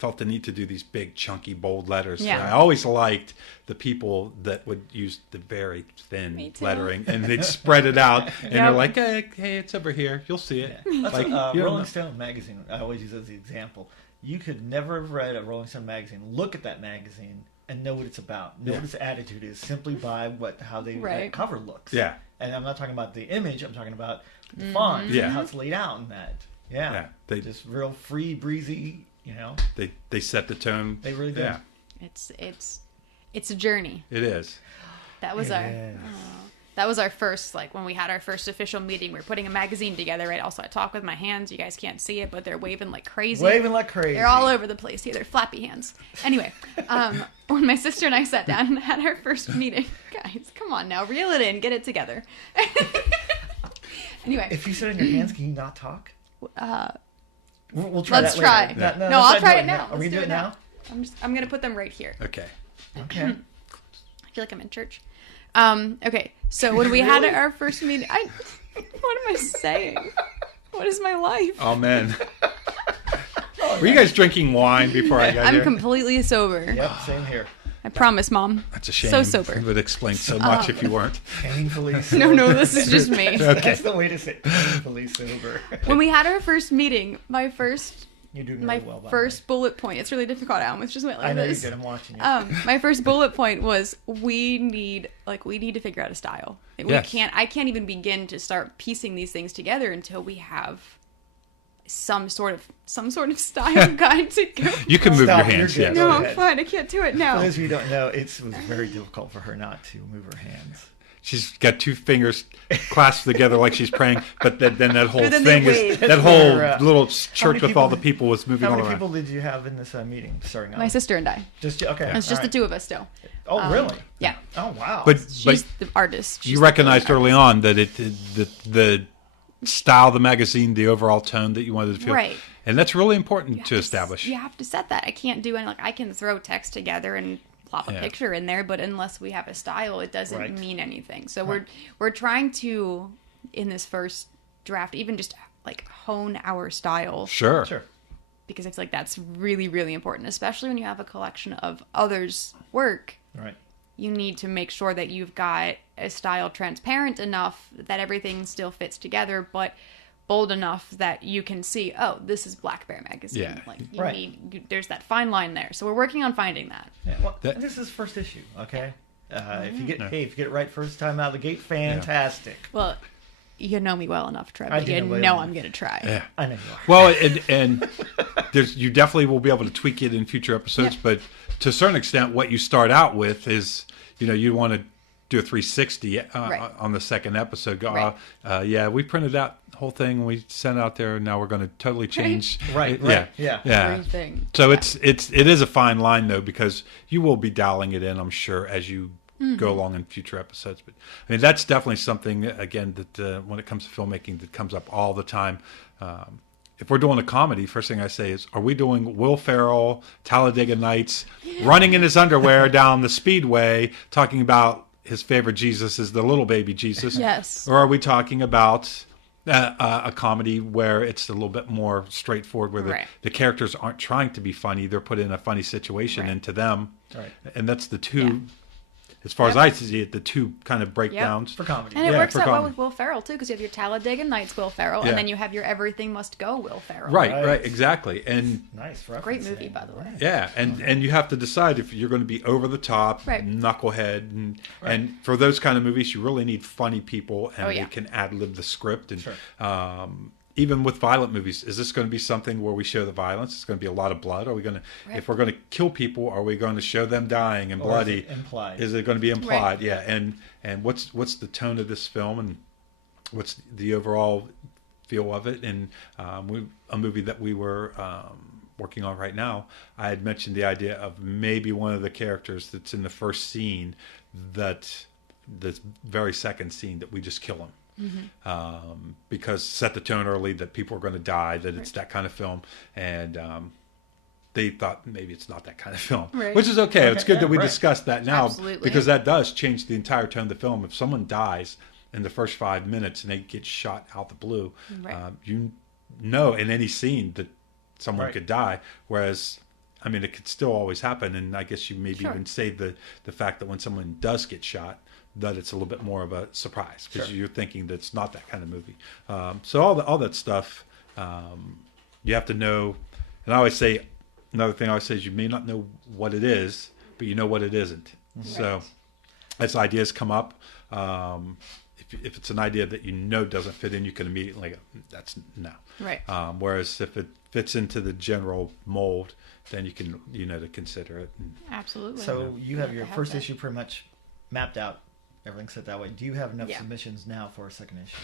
felt the need to do these big, chunky, bold letters. Yeah. I always liked the people that would use the very thin lettering, and they'd spread it out, and they're like, hey, it's over here. You'll see it. Yeah. That's Rolling Stone magazine. I always use as the example. You could never have read a Rolling Stone magazine, look at that magazine, and know what it's about, know what its attitude is, simply by how that cover looks. Yeah. And I'm not talking about the image. I'm talking about the font and how it's laid out in that. Yeah. They just real free, breezy. They set the tone. They really do. Yeah. It's a journey. It is. That was our first, when we had our first official meeting. We were putting a magazine together, right? Also, I talk with my hands. You guys can't see it, but they're waving like crazy. They're all over the place here. They're flappy hands. Anyway, when my sister and I sat down and had our first meeting, guys, come on now, reel it in, get it together. Anyway, if you sit on your hands, can you not talk? We'll try. Let's try. No, I'll try it now. Are we doing it now? I'm gonna put them right here. Okay. I feel like I'm in church. Okay. So when we had our first meeting, what am I saying? What is my life? Oh man. Were you guys drinking wine before I got here? I'm completely sober. Yep, same here. I promise, Mom. That's a shame. So sober. It would explain so much if you weren't. Painfully sober. No, this is just me. Okay. That's the way to say it. Painfully sober. When we had our first meeting, my first bullet point. It's really difficult. I almost just went like this. I know you did. I'm watching you. My first bullet point was we need to figure out a style. I can't even begin to start piecing these things together until we have some sort of style guide to go. You can move your hands. Yeah. No, I'm fine. I can't do it now. For those of you who don't know, it was very difficult for her not to move her hands. She's got two fingers clasped together like she's praying, but then that whole thing is that whole little church with all the people was moving all around. How many people did you have in this meeting starting out? My sister and I. Okay. It's just the two of us still. Oh, really? Yeah. Oh, wow. But she's the artist. You recognized early on that the style of the magazine, the overall tone that you wanted to feel. Right. And that's really important to establish. You have to set that. I can't do any, I can throw text together and plop a picture in there, but unless we have a style, it doesn't mean anything. So we're trying to, in this first draft, even just hone our style. Sure. Because I feel like that's really, really important, especially when you have a collection of others' work. Right. You need to make sure that you've got a style transparent enough that everything still fits together, but bold enough that you can see, oh, this is Black Bear magazine. Yeah. There's that fine line there. So we're working on finding that. Yeah. Well, this is first issue, okay? If you get it right first time out of the gate, fantastic. Yeah. Well, you know me well enough, Trevor. You know I'm going to try. Yeah. I know you are. Well, and you definitely will be able to tweak it in future episodes, but to a certain extent, what you start out with is, you want to do a 360 on the second episode. Go, we printed out the whole thing and we sent it out there, and now we're going to totally change. Right. Yeah. Everything. So it is a fine line though, because you will be dialing it in, I'm sure, as you go along in future episodes. But I mean, that's definitely something, again, that when it comes to filmmaking, that comes up all the time. If we're doing a comedy, first thing I say is, are we doing Will Ferrell, Talladega Nights, running in his underwear down the speedway, talking about his favorite Jesus is the little baby Jesus? Yes. Or are we talking about a comedy where it's a little bit more straightforward, where the characters aren't trying to be funny, they're put in a funny situation into them. Right. And that's the two, as far as I see it, the two kind of breakdowns for comedy. And it works out well with Will Ferrell too, because you have your Talladega Nights Will Ferrell, and then you have your Everything Must Go Will Ferrell. Right, exactly. And nice great movie, by the way. Yeah, and you have to decide if you're going to be over the top, knucklehead, and for those kind of movies, you really need funny people, and they can ad-lib the script. And even with violent movies, is this going to be something where we show the violence? It's going to be a lot of blood. Are we going to, if we're going to kill people, are we going to show them dying and bloody? Is it implied? Is it going to be implied? Yeah. And what's the tone of this film, and what's the overall feel of it? And a movie that we were working on right now, I had mentioned the idea of maybe one of the characters that's in the first scene, that the very second scene, that we just kill him. Because set the tone early that people are going to die, that it's that kind of film, and they thought maybe it's not that kind of film, which is okay. It's good that we discussed that now, because that does change the entire tone of the film. If someone dies in the first 5 minutes and they get shot out the blue, you know in any scene that someone could die, whereas I mean, it could still always happen, and I guess you maybe even save the fact that when someone does get shot, that it's a little bit more of a surprise, because you're thinking that it's not that kind of movie. So all that stuff, you have to know. And I always say, another thing I always say is, you may not know what it is, but you know what it isn't. So as ideas come up, if it's an idea that you know doesn't fit in, you can immediately go, that's no. Right. Whereas if it fits into the general mold, then you can, to consider it. Absolutely. So you have your first issue pretty much mapped out. Everything's set that way. Do you have enough submissions now for a second issue?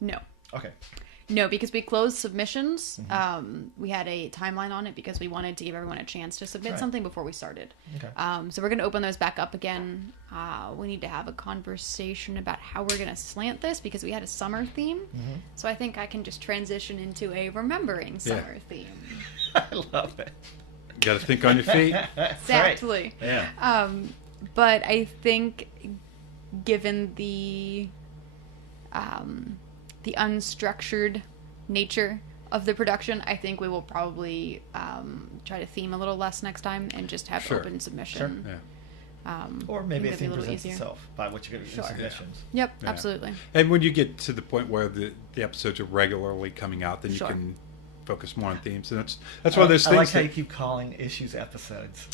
No. Okay. No, because we closed submissions. We had a timeline on it because we wanted to give everyone a chance to submit something before we started. Okay. So we're going to open those back up again. We need to have a conversation about how we're going to slant this, because we had a summer theme. So I think I can just transition into a remembering summer theme. I love it. You got to think on your feet. Exactly. Right. Yeah. But I think, given the unstructured nature of the production, I think we will probably try to theme a little less next time and just have open submission. Sure. Yeah. Or maybe a theme presents itself by what you get in submissions. Yep, absolutely. And when you get to the point where the episodes are regularly coming out, then you can focus more on themes. And that's one of those things. I like how you keep calling issues episodes.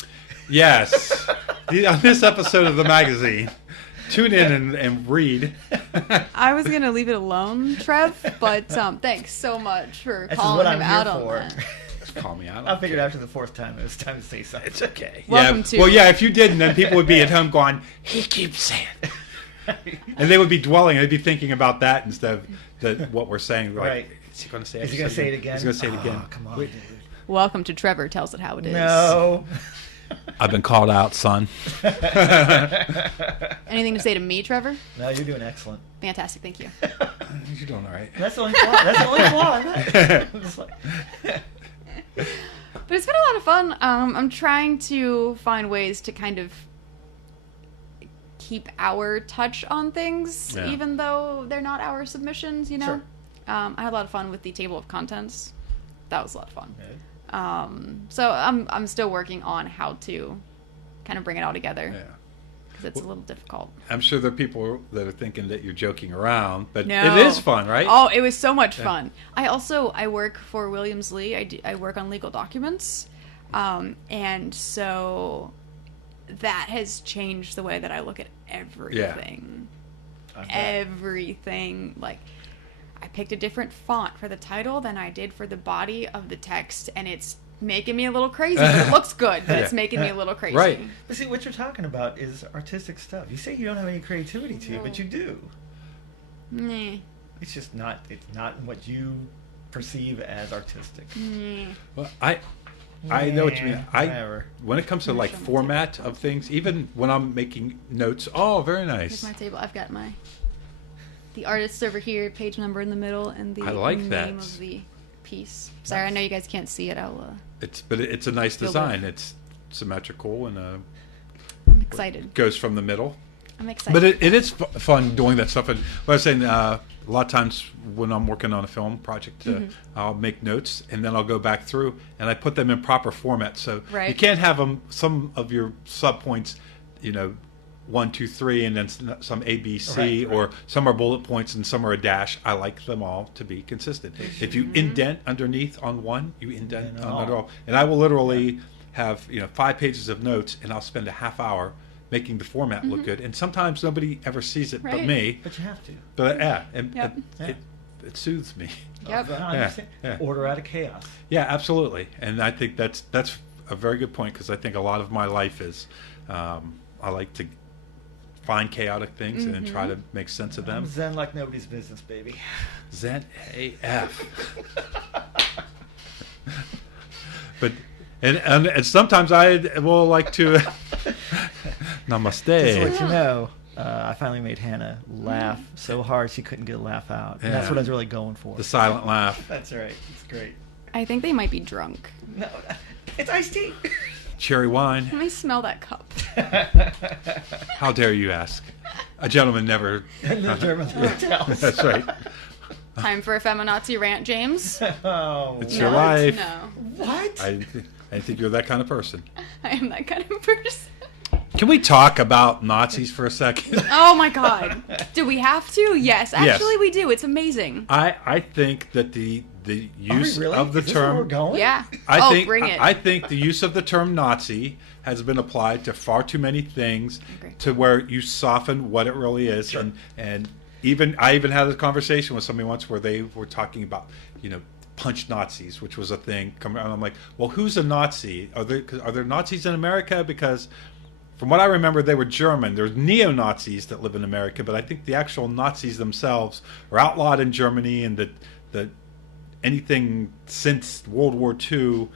Yes. On this episode of the magazine, tune in and read. I was going to leave it alone, Trev, but thanks so much for calling him out on that. Call me out. I figured after the fourth time it was time to say something. It's okay. Welcome to. Well, yeah, if you didn't, then people would be at home going, he keeps saying it. And they would be dwelling. They'd be thinking about that instead of what we're saying. Like, is he going to say it? Is he going to say it again? He's going to say it again. Oh, come on, dude. Welcome to Trevor Tells It How It Is. No. I've been called out, son. Anything to say to me, Trevor? No, you're doing excellent. Fantastic, thank you. You're doing all right. That's the only flaw. That's the only flaw. But it's been a lot of fun. I'm trying to find ways to kind of keep our touch on things, even though they're not our submissions, Sure. I had a lot of fun with the table of contents. That was a lot of fun. Right. So I'm still working on how to kind of bring it all together. Yeah. Because it's a little difficult. I'm sure there are people that are thinking that you're joking around, but it is fun, right? Oh, it was so much fun. I work for Williams Lee. I work on legal documents. And so that has changed the way that I look at everything. Yeah. Everything. Like, I picked a different font for the title than I did for the body of the text, and it's making me a little crazy. But it looks good, but it's making me a little crazy. Right. But see, what you're talking about is artistic stuff. You say you don't have any creativity to you, but you do. Nah. It's just not. It's not what you perceive as artistic. Well, I know what you mean. Whatever. When it comes to like format of things, even when I'm making notes, oh, very nice. Here's my table. I've got the artists over here, page number in the middle, and the I like name that. of the piece. Sorry, I know you guys can't see it. It's a nice design. It's symmetrical and I'm excited. goes from the middle. I'm excited. But it is fun doing that stuff. And what I was saying, a lot of times when I'm working on a film project, I'll make notes and then I'll go back through and I put them in proper format. So Right. you can't have them, some of your subpoints, 1, 2, 3, and then some A, B, C, Right. or some are bullet points and some are a dash. I like them all to be consistent. If you indent underneath on one, you indent on it all. And I will literally have 5 pages of notes, and I'll spend a half hour making the format look good. And sometimes nobody ever sees it but Right. me. But you have to. But and Yep. it soothes me. Yep. I understand. Yeah. Order out of chaos. Yeah, absolutely. And I think that's a very good point, because I think a lot of my life is I like to find chaotic things and then try to make sense of them. Zen like nobody's business, baby. Zen AF. But and sometimes I will like to namaste. Just to let you know, I finally made Hannah laugh so hard she couldn't get a laugh out. And that's Yeah. what I was really going for. The silent laugh. That's right. It's great. I think they might be drunk. No, it's iced tea. Cherry wine. Let me smell that cup. How dare you ask? A gentleman never. In the German hotels. That's right. Time for a feminazi rant, James. Oh, It's No, your life. No, what? I think you're that kind of person. I am that kind of person. Can we talk about Nazis for a second? Oh my god. Do we have to? Yes, actually we do. It's amazing. I think that the use really? of the Is this where we're term. going? Yeah. I bring it. I think the use of the term Nazi has been applied to far too many things Agree. to where you soften what it really is. Sure. And I even had a conversation with somebody once where they were talking about, punch Nazis, which was a thing. And I'm like, well, who's a Nazi? Are there Nazis in America? Because from what I remember, they were German. There's neo-Nazis that live in America, but I think the actual Nazis themselves are outlawed in Germany, and that anything since World War II,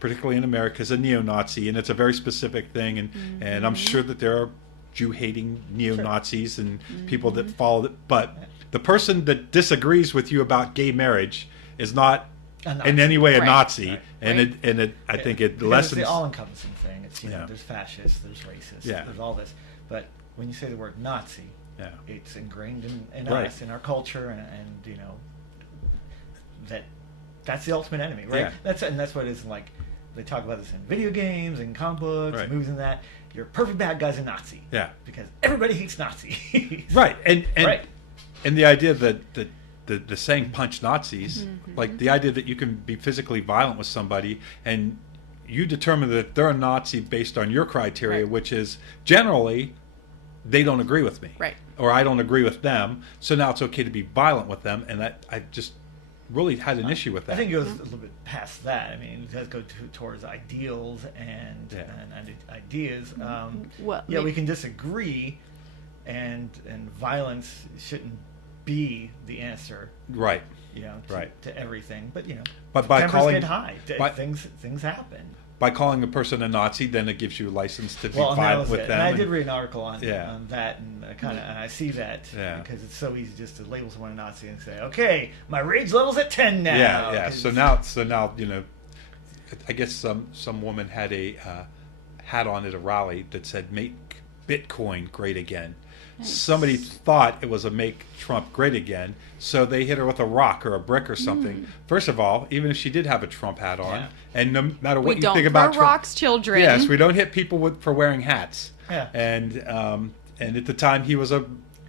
particularly in America, is a neo-Nazi, and it's a very specific thing. And I'm sure that there are Jew-hating neo-Nazis and people that follow it. But the person that disagrees with you about gay marriage is not in any way a Right. Nazi. Right. And I think it Because lessens. It's the all-encompassing thing. It's Yeah. there's fascists, there's racists, Yeah. there's all this. But when you say the word Nazi, Yeah. it's ingrained in Right. us, in our culture, and that's the ultimate enemy, right? Yeah. That's what it is. Like they talk about this in video games and comic books, Right. and movies, and that. Your perfect bad guy's a Nazi. Yeah. Because everybody hates Nazis. Right, and Right. and the idea that the saying punch Nazis, like the idea that you can be physically violent with somebody and you determine that they're a Nazi based on your criteria, Right. which is generally they don't agree with me, Right. or I don't agree with them, so now it's okay to be violent with them, and that I just really had an issue with that. I think it goes a little bit past that. I mean, it does go towards ideals and ideas. Well, Yeah, we can disagree, and violence shouldn't be the answer. right. To everything. But But by tempers calling get high. by- Things happen. By calling a person a Nazi, then it gives you license to be Well, and that violent was with it. them. And I and- did read an article on Yeah. that, and and I see that Yeah. because it's so easy just to label someone a Nazi and say, "Okay, my rage level's at 10 now." Yeah. 'cause- So now, I guess some woman had a hat on at a rally that said "Make Bitcoin Great Again." Nice. Somebody thought it was a "Make Trump Great Again," so they hit her with a rock or a brick or something. First of all, even if she did have a Trump hat on, Yeah. and no matter we what you don't think throw about Trump, rocks, children. yes, we don't hit people for wearing hats. Yeah. And at the time he was a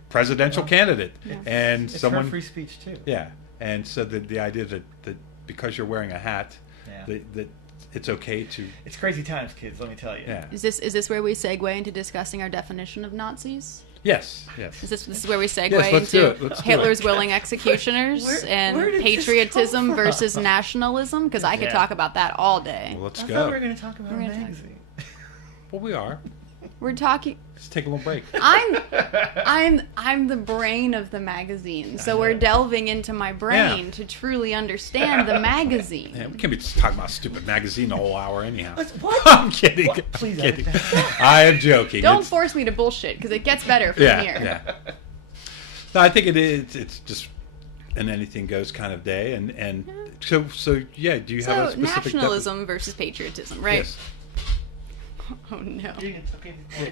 presidential candidate, and It's someone her free speech too. yeah, and so the idea that because you're wearing a hat, Yeah. that it's okay to It's crazy times, kids. Let me tell you. yeah. Is this where we segue into discussing our definition of Nazis? Yes. Is this is where we segue Yes, let's do into it. Let's do Hitler's it. willing executioners Where did and this patriotism come from? versus nationalism? Because I could Yeah. talk about that all day. Well, let's I go. thought we were going to talk about We're a gonna talk- magazine. Well, we are. We're talking. Let's take a little break. I'm the brain of the magazine, so we're delving into my brain to truly understand the magazine. Yeah, we can't be just talking about a stupid magazine the whole hour anyhow. What? I'm kidding. What? Please I'm kidding. edit that. I am joking. Don't force me to bullshit, because it gets better from here. Yeah. No, I think it is. It's just an anything goes kind of day, and so yeah. Do you have a specific nationalism versus patriotism, right? Yes. Oh no. Okay.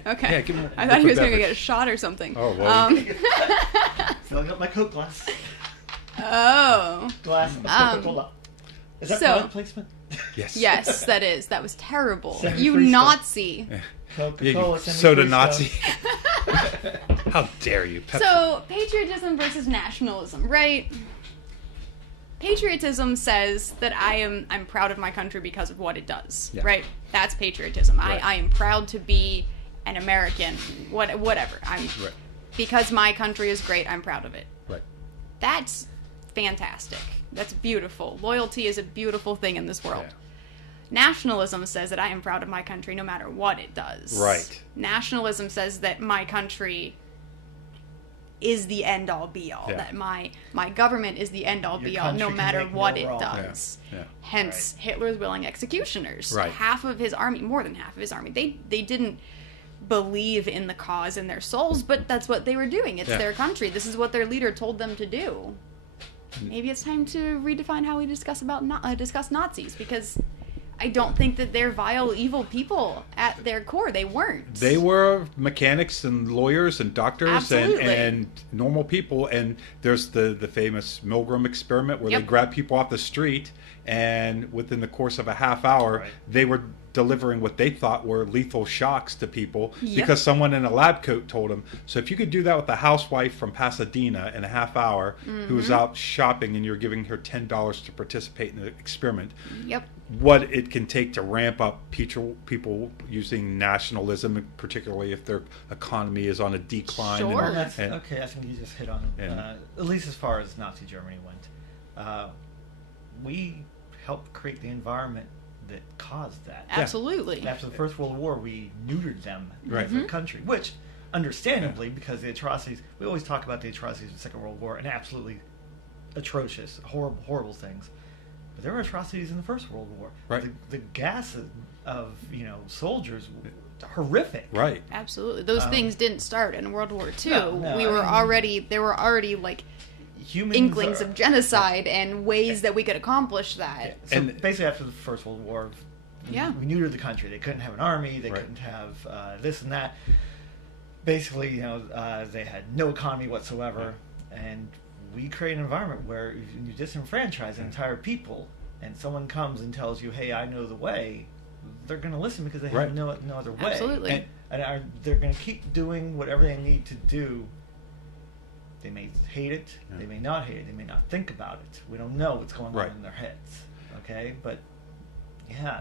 Okay. Yeah, give me I thought he was going to beverage. get a shot or something. Oh, well. Filling up my Coke glass. Oh. Glass of Coca-Cola. Is that product placement? Yes. Yes, that is. That was terrible. Send me You free stuff. Nazi. Coca-Cola. Yeah, send me soda free Nazi. stuff. How dare you? Pepsi. So, patriotism versus nationalism, right? Patriotism says that I'm proud of my country because of what it does, right? That's patriotism. Right. I am proud to be an American, whatever. Because my country is great, I'm proud of it. Right. That's fantastic. That's beautiful. Loyalty is a beautiful thing in this world. Yeah. Nationalism says that I am proud of my country no matter what it does. Right. Nationalism says that my country is the end all be all. Yeah. That my government is the end all Your be all, no country can matter make what no it wrong. does. Yeah. Hence Hitler's willing executioners. Right. Half of his army, more than half of his army, they didn't believe in the cause in their souls, but that's what they were doing. It's their country. This is what their leader told them to do. Maybe it's time to redefine how we discuss Nazis, because I don't think that they're vile, evil people at their core. They weren't. They were mechanics and lawyers and doctors and normal people. And there's the famous Milgram experiment where they grab people off the street, and within the course of a half hour, they were delivering what they thought were lethal shocks to people because someone in a lab coat told them. So if you could do that with a housewife from Pasadena in a half hour who was out shopping and you're giving her $10 to participate in the experiment, what it can take to ramp up people using nationalism, particularly if their economy is on a decline. Sure. Well, okay, I think you just hit on it. At least as far as Nazi Germany went. We helped create the environment that caused that. Absolutely. After the First World War, we neutered them as a country, which, understandably, because the atrocities, we always talk about the atrocities of the Second World War, and absolutely atrocious, horrible, horrible things. But there were atrocities in the First World War. Right. The gas of soldiers, horrific. Right. Absolutely. Those things didn't start in World War II. No, there were already like inklings of genocide and ways that we could accomplish that. So and basically after the First World War, we neutered the country. They couldn't have an army. They couldn't have this and that. Basically, they had no economy whatsoever. And we create an environment where you disenfranchise an entire people, and someone comes and tells you, hey, I know the way, they're going to listen because they have no other way. Absolutely. And they're going to keep doing whatever they need to do. They may hate it, they may not hate it, they may not think about it. We don't know what's going on in their heads, okay? But,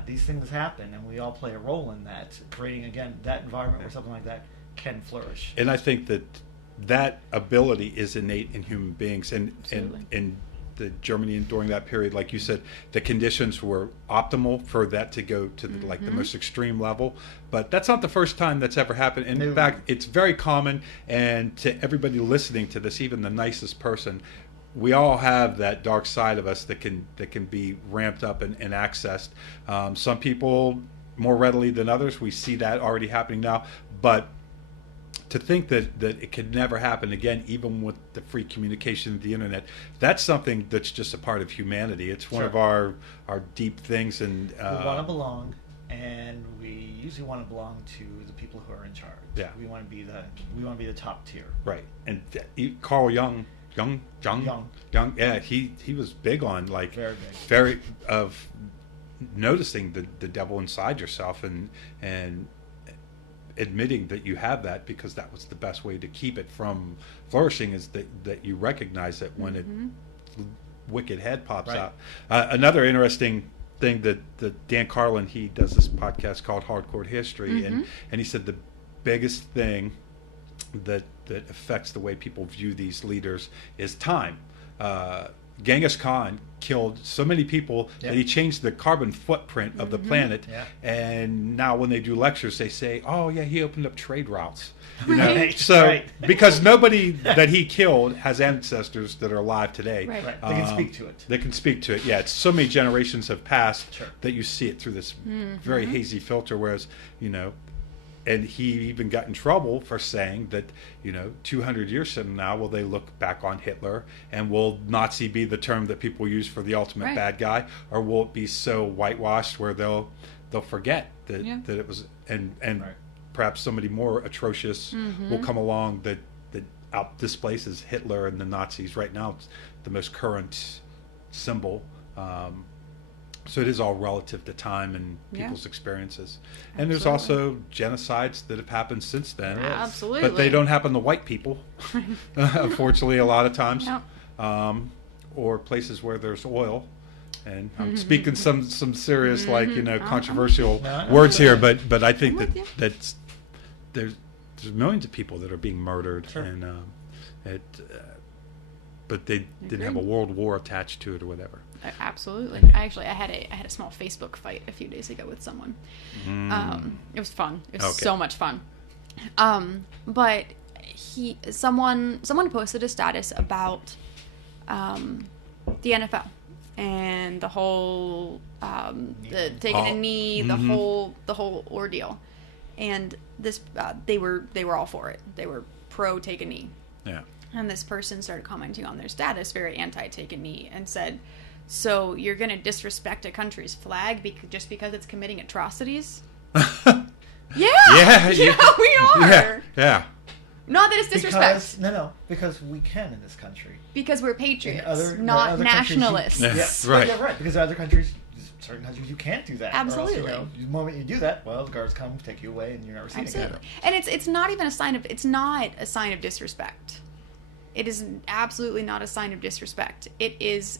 these things happen, and we all play a role in that, creating, again, that environment where something like that can flourish. And I think that ability is innate in human beings. And the Germany during that period, like you said, the conditions were optimal for that to go to the most extreme level. But that's not the first time that's ever happened. And in fact, it's very common. And to everybody listening to this, even the nicest person, we all have that dark side of us that can be ramped up and accessed. Some people more readily than others. We see that already happening now. But to think that it could never happen again, even with the free communication of the internet, that's something that's just a part of humanity. It's one of our deep things. And we want to belong, and we usually want to belong to the people who are in charge. Yeah, we want to be the top tier. Right. And Carl Jung. Yeah, he was big on very of noticing the devil inside yourself and admitting that you have that, because that was the best way to keep it from flourishing, is that you recognize it when it wicked head pops out. Another interesting thing that Dan Carlin, he does this podcast called Hardcore History, and he said the biggest thing that affects the way people view these leaders is time. Genghis Khan killed so many people that he changed the carbon footprint of the planet. Yeah. And now when they do lectures, they say, "Oh yeah, he opened up trade routes." You know? Right. So because nobody that he killed has ancestors that are alive today. Right. They can speak to it. They can speak to it. Yeah, it's so many generations have passed that you see it through this very hazy filter. Whereas, you know, and he even got in trouble for saying that, you know, 200 years from now, will they look back on Hitler, and will Nazi be the term that people use for the ultimate bad guy, or will it be so whitewashed where they'll forget that it was and perhaps somebody more atrocious will come along that out displaces Hitler and the Nazis. Right now, it's the most current symbol. So it is all relative to time and people's experiences. And there's also genocides that have happened since then. Absolutely. But they don't happen to white people, unfortunately, a lot of times. Or places where there's oil. And I'm speaking some serious, like, you know, controversial words here, but I think that's there's millions of people that are being murdered, and but they didn't have a world war attached to it or whatever. Absolutely. I had a small Facebook fight a few days ago with someone. It was fun. It was so much fun. But someone posted a status about the NFL and the whole the taking a knee, the whole ordeal. And this they were all for it. They were pro take a knee. Yeah. And this person started commenting on their status, very anti take a knee, and said, "So you're going to disrespect a country's flag just because it's committing atrocities?" Yeah, we are. Yeah. Not that it's disrespect. Because we can in this country. Because we're patriots, not nationalists. Right. Because in other countries, certain countries, you can't do that. Absolutely. Or else, the moment you do that, well, the guards come, take you away, and you're never seen again. And it's not even it's not a sign of disrespect. It is absolutely not a sign of disrespect. It is,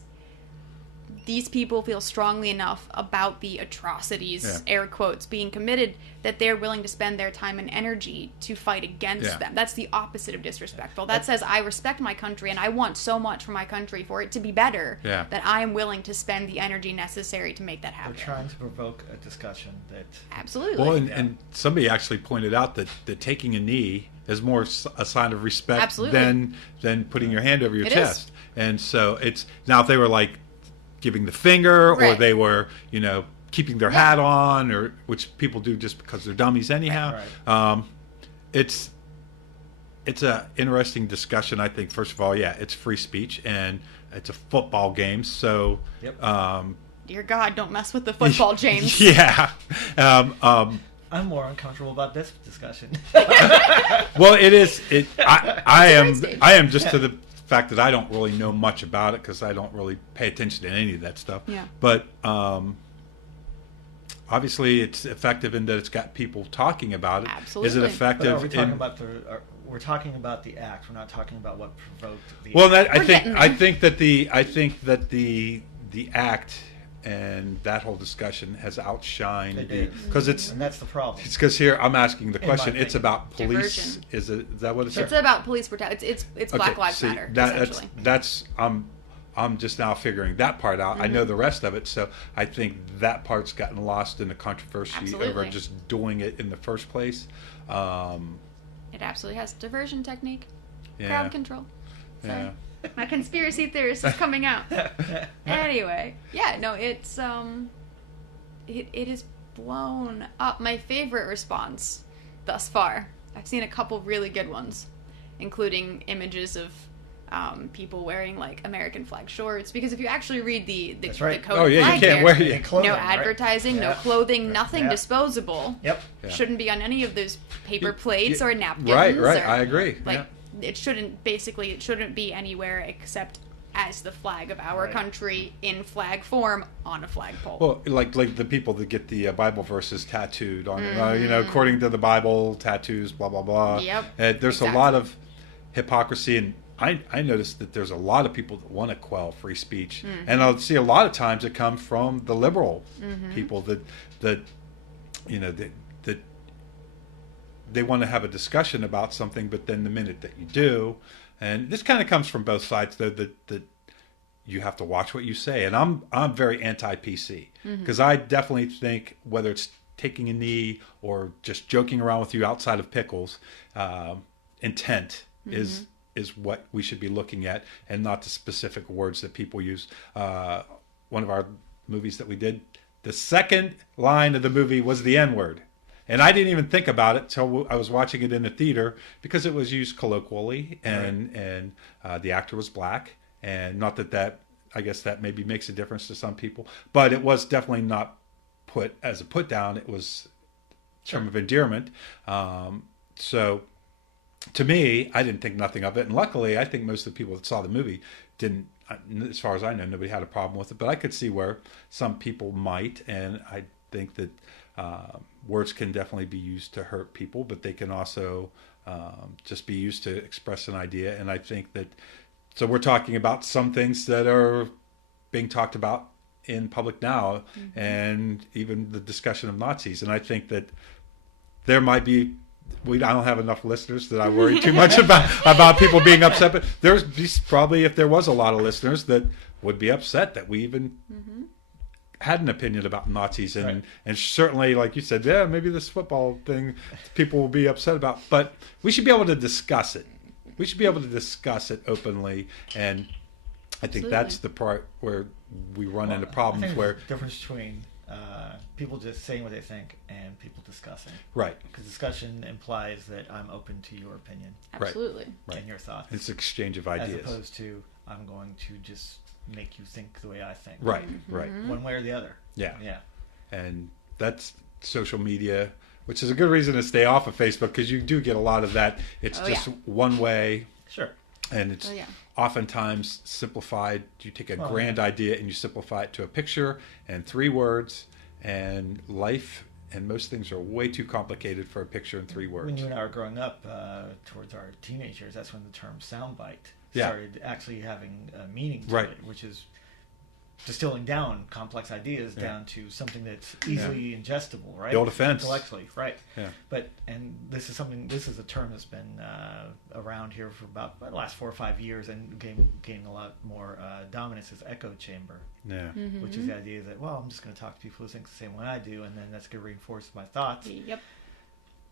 these people feel strongly enough about the atrocities, air quotes, being committed, that they're willing to spend their time and energy to fight against them. That's the opposite of disrespectful. That says, I respect my country and I want so much for my country for it to be better that I am willing to spend the energy necessary to make that happen. We're trying to provoke a discussion that... Absolutely. Well, and somebody actually pointed out that taking a knee is more a sign of respect than putting your hand over your chest. Is. And so it's... Now, if they were like giving the finger, or they were, you know, keeping their hat on, or which people do just because they're dummies anyhow. Right. It's a interesting discussion. I think, first of all, it's free speech, and it's a football game, so dear God, don't mess with the football, James. I'm more uncomfortable about this discussion. Well, it is. I am just to the fact that I don't really know much about it, because I don't really pay attention to any of that stuff. Yeah. But obviously, it's effective in that it's got people talking about it. Absolutely. Is it effective? But we're talking about the act. We're not talking about what provoked the. Well, I think that the act and that whole discussion has outshined because and that's the problem. It's because here I'm asking the question. It's about police. Diversion. Is that what it's? It's about police brutality. It's Black Lives Matter. That's I'm just now figuring that part out. I know the rest of it, so I think that part's gotten lost in the controversy over just doing it in the first place. It absolutely has diversion technique, Yeah. crowd control. So my conspiracy theorist is coming out. Anyway, it's it is blown up. My favorite response thus far. I've seen a couple really good ones, including images of people wearing like American flag shorts. Because if you actually read the code of flag, you can't wear any clothing, no advertising, no clothing, nothing disposable. Yep. Shouldn't be on any of those paper plates or napkins. Right. Or, I agree. it shouldn't be anywhere except as the flag of our country in flag form on a flagpole. Well, like the people that get the Bible verses tattooed on, according to the Bible, tattoos, blah blah blah. Yep. There's a lot of hypocrisy, and I noticed that there's a lot of people that want to quell free speech, and I'll see a lot of times it comes from the liberal people that they want to have a discussion about something, but then the minute that you do, and this kind of comes from both sides, though, that you have to watch what you say. And I'm very anti-PC because I definitely think whether it's taking a knee or just joking around with you outside of pickles, intent is what we should be looking at, and not the specific words that people use. One of our movies that we did, the second line of the movie was the N-word. And I didn't even think about it till I was watching it in the theater because it was used colloquially, and the actor was black. And not that I guess that maybe makes a difference to some people, but it was definitely not put as a put down. It was a term of endearment. So to me, I didn't think nothing of it. And luckily, I think most of the people that saw the movie didn't, as far as I know, nobody had a problem with it. But I could see where some people might. And I think that words can definitely be used to hurt people, but they can also just be used to express an idea. And I think that, so we're talking about some things that are being talked about in public now, and even the discussion of Nazis. And I think that there might be, I don't have enough listeners that I worry too much about people being upset, but there's probably, if there was a lot of listeners that would be upset that we even had an opinion about Nazis, and certainly, like you said, yeah, maybe this football thing people will be upset about, but we should be able to discuss it. We should be able to discuss it openly, and I think that's the part where we run into problems. I think where there's a difference between people just saying what they think and people discussing. Right. Because discussion implies that I'm open to your opinion. Absolutely. And your thoughts. It's exchange of ideas. As opposed to, I'm going to just make you think the way I think. Right, right. One way or the other. Yeah. Yeah. And that's social media, which is a good reason to stay off of Facebook, because you do get a lot of that. It's one way. Sure. And it's oftentimes simplified. You take a grand idea and you simplify it to a picture and 3 words, and life and most things are way too complicated for a picture and 3 words. When you and I were growing up, towards our teenage years, that's when the term soundbite started actually having a meaning to it, which is distilling down complex ideas down to something that's easily ingestible, right? The old offense. Intellectually, right. Yeah. But, and this is a term that's been around here for about the last 4 or 5 years, and gained a lot more dominance, is echo chamber. Yeah. Which is the idea that, well, I'm just going to talk to people who think the same way I do, and then that's going to reinforce my thoughts. Yep.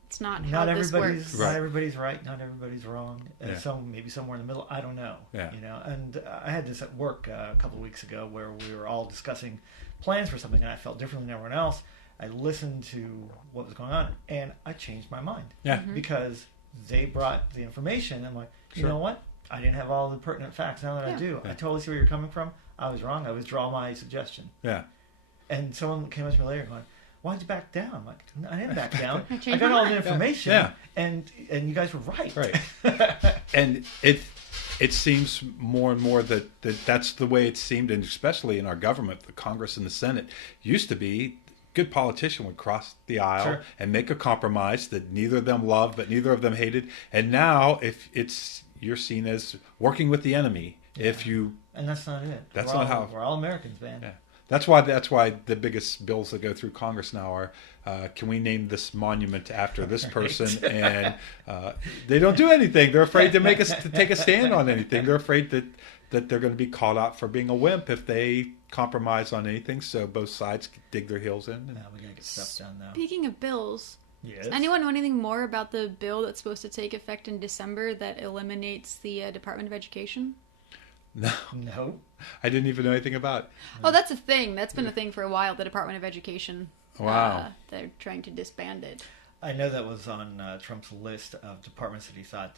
It's not how this works. Not everybody's right. Not everybody's wrong. Yeah. Maybe somewhere in the middle. I don't know. Yeah. You know. And I had this at work a couple of weeks ago where we were all discussing plans for something, and I felt differently than everyone else. I listened to what was going on, and I changed my mind. Yeah. Because they brought the information. I'm like, you know what? I didn't have all the pertinent facts. Now that I do, I totally see where you're coming from. I was wrong. I withdraw my suggestion. Yeah. And someone came up to me later going, why'd you back down? I'm like, I didn't back down. I got all the information. Yeah. And you guys were right. Right. And it seems more and more that that's the way it seemed, and especially in our government, the Congress and the Senate, used to be good politician would cross the aisle and make a compromise that neither of them loved but neither of them hated. And now if you're seen as working with the enemy, and that's not it. That's we're not how we're all Americans, man. Yeah. That's why the biggest bills that go through Congress now are, can we name this monument after this person? And they don't do anything. They're afraid to take a stand on anything. They're afraid that they're going to be called out for being a wimp if they compromise on anything. So both sides dig their heels in. Now we got to get stuff done now. Speaking of bills, does anyone know anything more about the bill that's supposed to take effect in December that eliminates the Department of Education? No. I didn't even know anything about it. Oh, that's a thing. That's been a thing for a while, the Department of Education. Wow. They're trying to disband it. I know that was on Trump's list of departments that he thought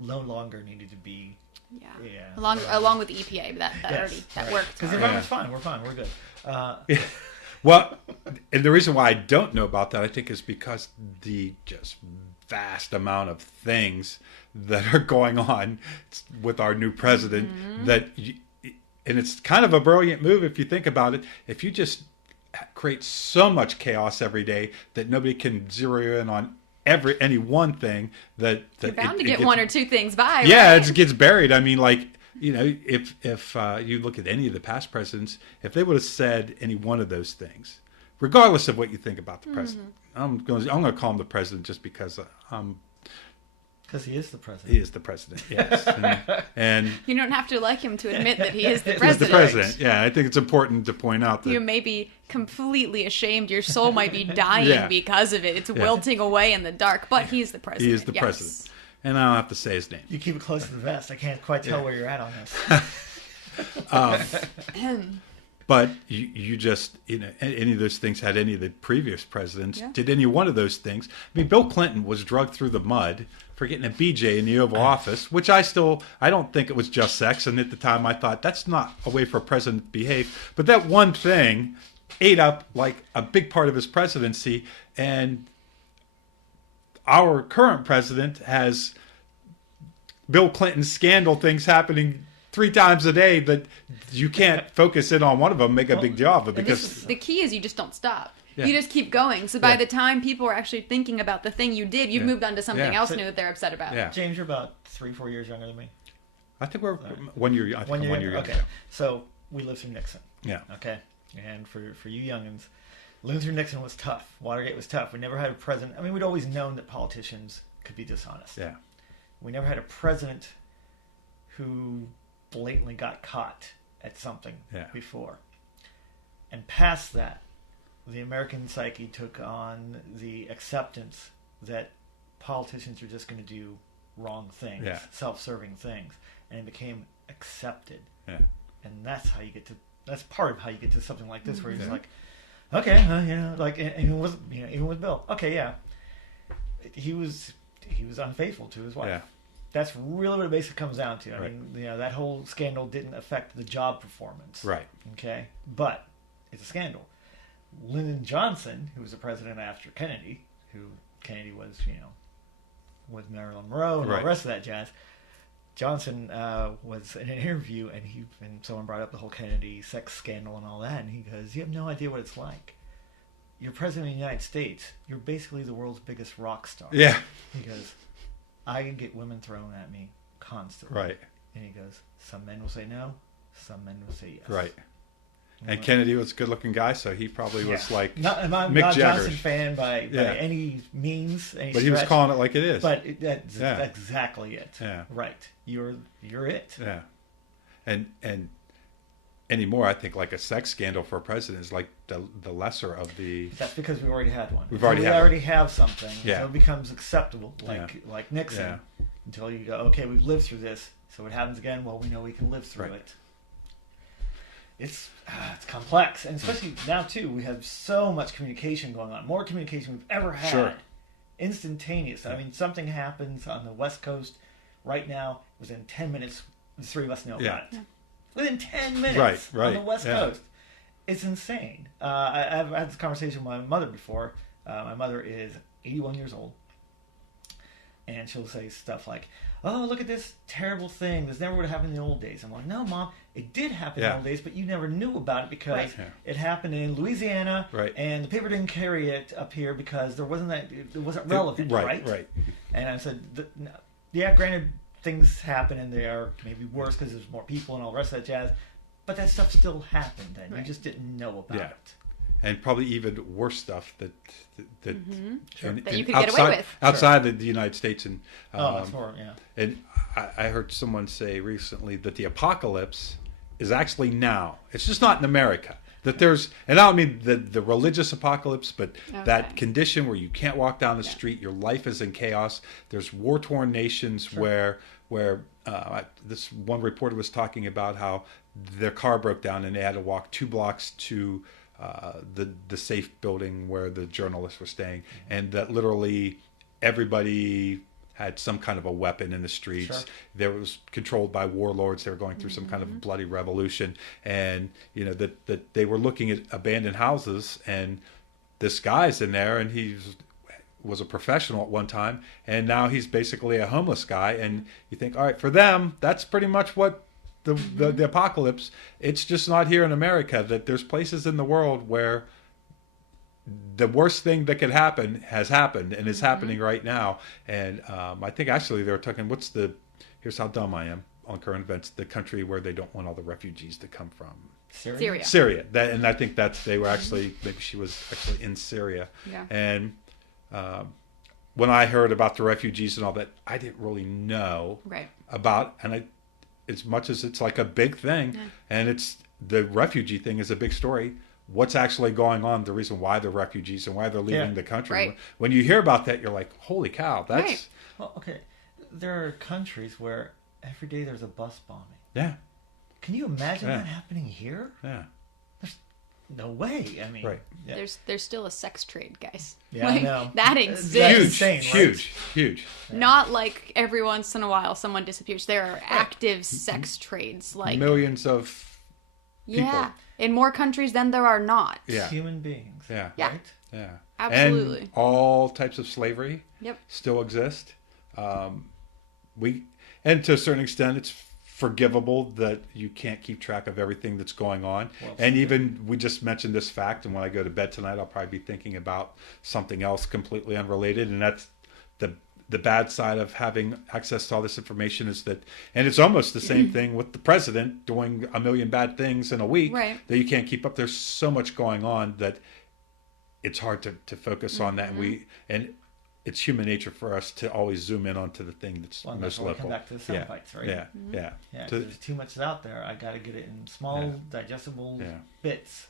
no longer needed to be. Yeah. Along with the EPA, that worked. Because the environment's fine. We're fine. We're good. Well, and the reason why I don't know about that, I think, is because the just vast amount of things that are going on with our new president and it's kind of a brilliant move if you think about it. If you just create so much chaos every day that nobody can zero in on any one thing, that you're bound to get one or two things by. Yeah, right? It gets buried. I mean, like, you know, if you look at any of the past presidents, if they would have said any one of those things, regardless of what you think about the president, I'm going to call him the president just because I'm Because he is the president. He is the president, yes. And You don't have to like him to admit that he is the he's president. the president. Yeah, I think it's important to point out that You may be completely ashamed. Your soul might be dying Yeah. because of it. It's wilting away in the dark, but he's the president. he is the Yes. president. And I don't have to say his name. You keep it close to the vest. I can't quite tell where you're at on this. But you just, any of those things had any of the previous presidents, did any one of those things. I mean, Bill Clinton was drugged through the mud for getting a BJ in the Oval Office, which I don't think it was just sex. And at the time I thought, that's not a way for a president to behave. But that one thing ate up like a big part of his presidency. And our current president has Bill Clinton scandal things happening 3 times a day that you can't focus in on one of them, make a big deal of it, because The key is you just don't stop. Yeah. You just keep going. So by Yeah. the time people are actually thinking about the thing you did, you've moved on to something Yeah. else new that they're upset about. Yeah. James, you're about 3-4 years younger than me. I think we're 1 year. I think I'm 1 year younger. Okay. So we lived through Nixon. Yeah. Okay. And for you youngins, living through Nixon was tough. Watergate was tough. We never had a president. I mean, we'd always known that politicians could be dishonest. Yeah. We never had a president who blatantly got caught at something before. And past that, the American psyche took on the acceptance that politicians are just going to do wrong things, self-serving things, and it became accepted. Yeah. And that's part of how you get to something like this, where you're just like, okay, like, and even with Bill, okay, yeah, he was unfaithful to his wife. Yeah. That's really what it basically comes down to. I Right. mean, that whole scandal didn't affect the job performance. Right. Okay? But it's a scandal. Lyndon Johnson, who was the president after Kennedy, Kennedy was, with Marilyn Monroe and all the rest of that jazz. Johnson was in an interview, and someone brought up the whole Kennedy sex scandal and all that, and he goes, "You have no idea what it's like. You're president of the United States. You're basically the world's biggest rock star." Yeah. He goes, "I get women thrown at me constantly." Right. And he goes, "Some men will say no, some men will say yes." Right. And Kennedy was a good-looking guy, so he probably was like I'm not Mick a Jagger. Johnson fan by any means, any But he was stretch, calling it like it is. But that's exactly it. Yeah. Right. You're it. Yeah. And anymore, I think like a sex scandal for a president is like the lesser of the. That's because we already had one. We already have something. Yeah. So it becomes acceptable, like Nixon, until you go, okay, we've lived through this. So it happens again. Well, we know we can live through it. It's complex, and especially now too, we have so much communication going on, more communication we've ever had. Sure. Instantaneous. I mean, something happens on the West Coast right now. Within 10 minutes, the 3 of us know about it. Yeah. Within 10 minutes on the West Coast. It's insane. I've had this conversation with my mother before. My mother is 81 years old, and she'll say stuff like, "Oh, look at this terrible thing. This never would have happened in the old days." I'm like, "No, Mom, it did happen in the old days, but you never knew about it because it happened in Louisiana, and the paper didn't carry it up here because it wasn't relevant, right?" Right. And I said, "Yeah, granted, things happen, and they are maybe worse because there's more people and all the rest of that jazz, but that stuff still happened, and you just didn't know about it." And probably even worse stuff that that you could get away with outside of the United States. And that's more, And I heard someone say recently that the apocalypse is actually now. It's just not in America. That there's, and I don't mean the religious apocalypse, but that condition where you can't walk down the street, your life is in chaos. There's war-torn nations where this one reporter was talking about how their car broke down and they had to walk 2 blocks to the safe building where the journalists were staying, and that literally everybody had some kind of a weapon in the streets. There was controlled by warlords. They were going through some kind of bloody revolution, and that they were looking at abandoned houses, and this guy's in there, and he was a professional at one time, and now he's basically a homeless guy. And you think, all right, for them, that's pretty much what the apocalypse. It's just not here in America. That there's places in the world where the worst thing that could happen has happened and is happening right now. And I think actually they were talking, here's how dumb I am on current events, the country where they don't want all the refugees to come from. Syria. And I think they were actually, maybe she was actually in Syria. Yeah. And when I heard about the refugees and all that, I didn't really know about, and as much as it's like a big thing, and it's the refugee thing is a big story. What's actually going on? The reason why they're refugees and why they're leaving the country. Right. When you hear about that, you're like, "Holy cow!" That's Right. Well, okay. There are countries where every day there's a bus bombing. yeah, Can you imagine that happening here? yeah. There's no way. I mean, yeah. There's still a sex trade, guys. Yeah, I know. That That's exists. insane, right? Huge. Not like every once in a while someone disappears. There are active sex trades, like Millions of people. in more countries than there are not. Yeah. Human beings. Yeah. Right? Yeah. Absolutely. And all types of slavery Yep. still exist. And to a certain extent, it's forgivable that you can't keep track of everything that's going on. Well, and even we just mentioned this fact, and when I go to bed tonight, I'll probably be thinking about something else completely unrelated, and that's the bad side of having access to all this information is that, and it's almost the same thing with the president doing a million bad things in a week that you can't keep up. There's so much going on that it's hard to focus on that, and it's human nature for us to always zoom in onto the thing that's most We local. come back to the sound bites, right? Yeah. Yeah, there's too much out there. I got to get it in small, digestible bits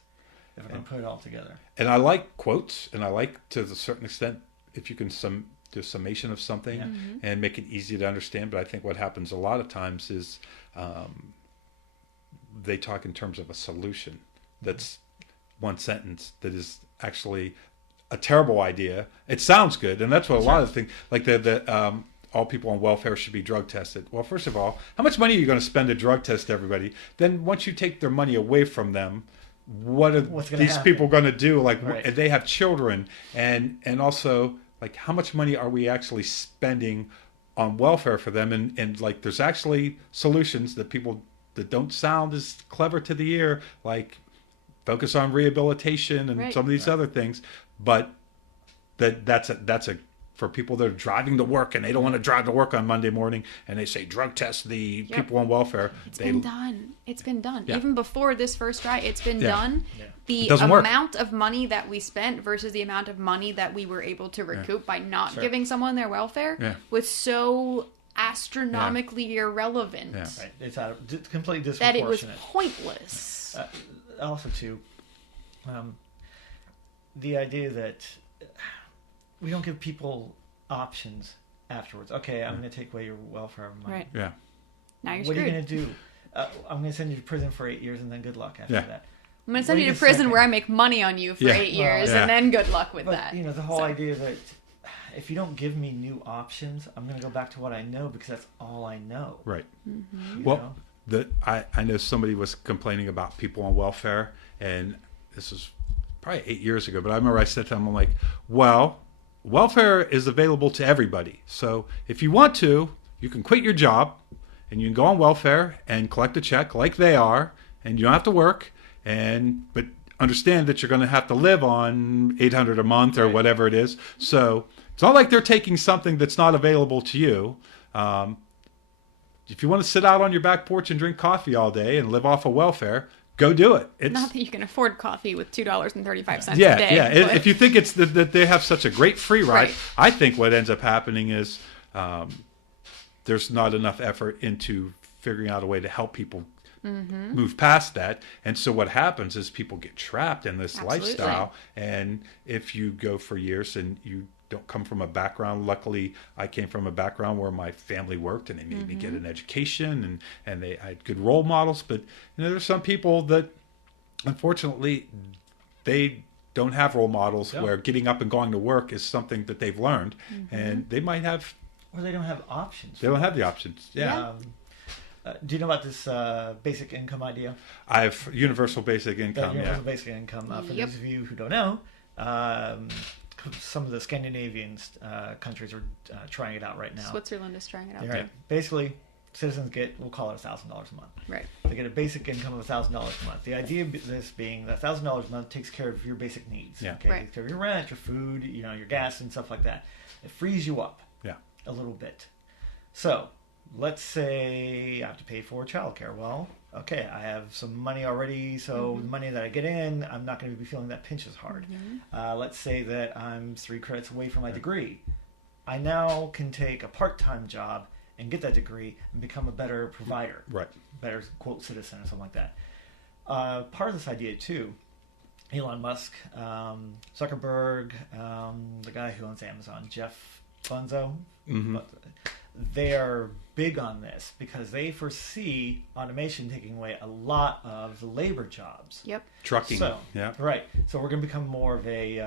if I'm going to put it all together. And I like quotes, and I like, to a certain extent, if you can do a summation of something and make it easy to understand. But I think what happens a lot of times is they talk in terms of a solution that's one sentence that is actually a terrible idea. It sounds good, and that's what a lot of things, like the all people on welfare should be drug tested. Well, first of all, how much money are you going to spend to drug test everybody? Then once you take their money away from them, what are these people going to do? Like, they have children, and also, like, how much money are we actually spending on welfare for them? And like, there's actually solutions that people that don't sound as clever to the ear, like focus on rehabilitation and some of these other things. But that's a for people that are driving to work and they don't want to drive to work on Monday morning, and they say drug test the people on welfare. It's been done. Even before this first try, it's been done. Yeah. The amount of money that we spent versus the amount of money that we were able to recoup by not giving someone their welfare was so astronomically irrelevant Right. It's completely disproportionate. that it was pointless. Also, too, the idea that we don't give people options afterwards. Okay, I'm going to take away your welfare money. Right. Yeah. Now you're What screwed. are you going to do? I'm going to send you to prison for 8 years, and then good luck after that. I'm going to send you to prison where I make money on you for 8 years, and then good luck with that. You know, the whole idea that if you don't give me new options, I'm going to go back to what I know because that's all I know. Right. Mm-hmm. Well, I know somebody was complaining about people on welfare, and this was probably 8 years ago, but I remember I said to them, I'm like, well, welfare is available to everybody. So if you want to, you can quit your job and you can go on welfare and collect a check like they are, and you don't have to work, but understand that you're going to have to live on $800 a month or whatever it is. So it's not like they're taking something that's not available to you. If you want to sit out on your back porch and drink coffee all day and live off of welfare, go do it. It's not that you can afford coffee with $2.35 a day. Yeah. If you think it's that they have such a great free ride, I think what ends up happening is there's not enough effort into figuring out a way to help people move past that. And so what happens is people get trapped in this lifestyle. And if you go for years and you don't come from a background, luckily I came from a background where my family worked and they made me get an education and I had good role models. But you know, there's some people that unfortunately they don't have role models where getting up and going to work is something that they've learned, and they might have, or they don't have options. They don't have the options. Do you know about this basic income idea? I have universal basic income. Universal basic income. For those of you who don't know, some of the Scandinavian countries are trying it out right now. Switzerland is trying it out. Right. Basically, citizens get, we'll call it $1,000 a month. Right. They get a basic income of $1,000 a month. The idea of this being that $1,000 a month takes care of your basic needs. Yeah. Okay. Takes care of your rent, your food, your gas and stuff like that. It frees you up. A little bit. So let's say I have to pay for childcare. Well, okay, I have some money already, so the money that I get in, I'm not going to be feeling that pinch as hard. Let's say that I'm 3 credits away from my degree. I now can take a part-time job and get that degree and become a better provider, Right. better, quote, citizen or something like that. Part of this idea, too, Elon Musk, Zuckerberg, the guy who owns Amazon, Jeff Bezos, they are big on this because they foresee automation taking away a lot of the labor jobs. Yep. Trucking. So, yeah. right. So we're going to become more of a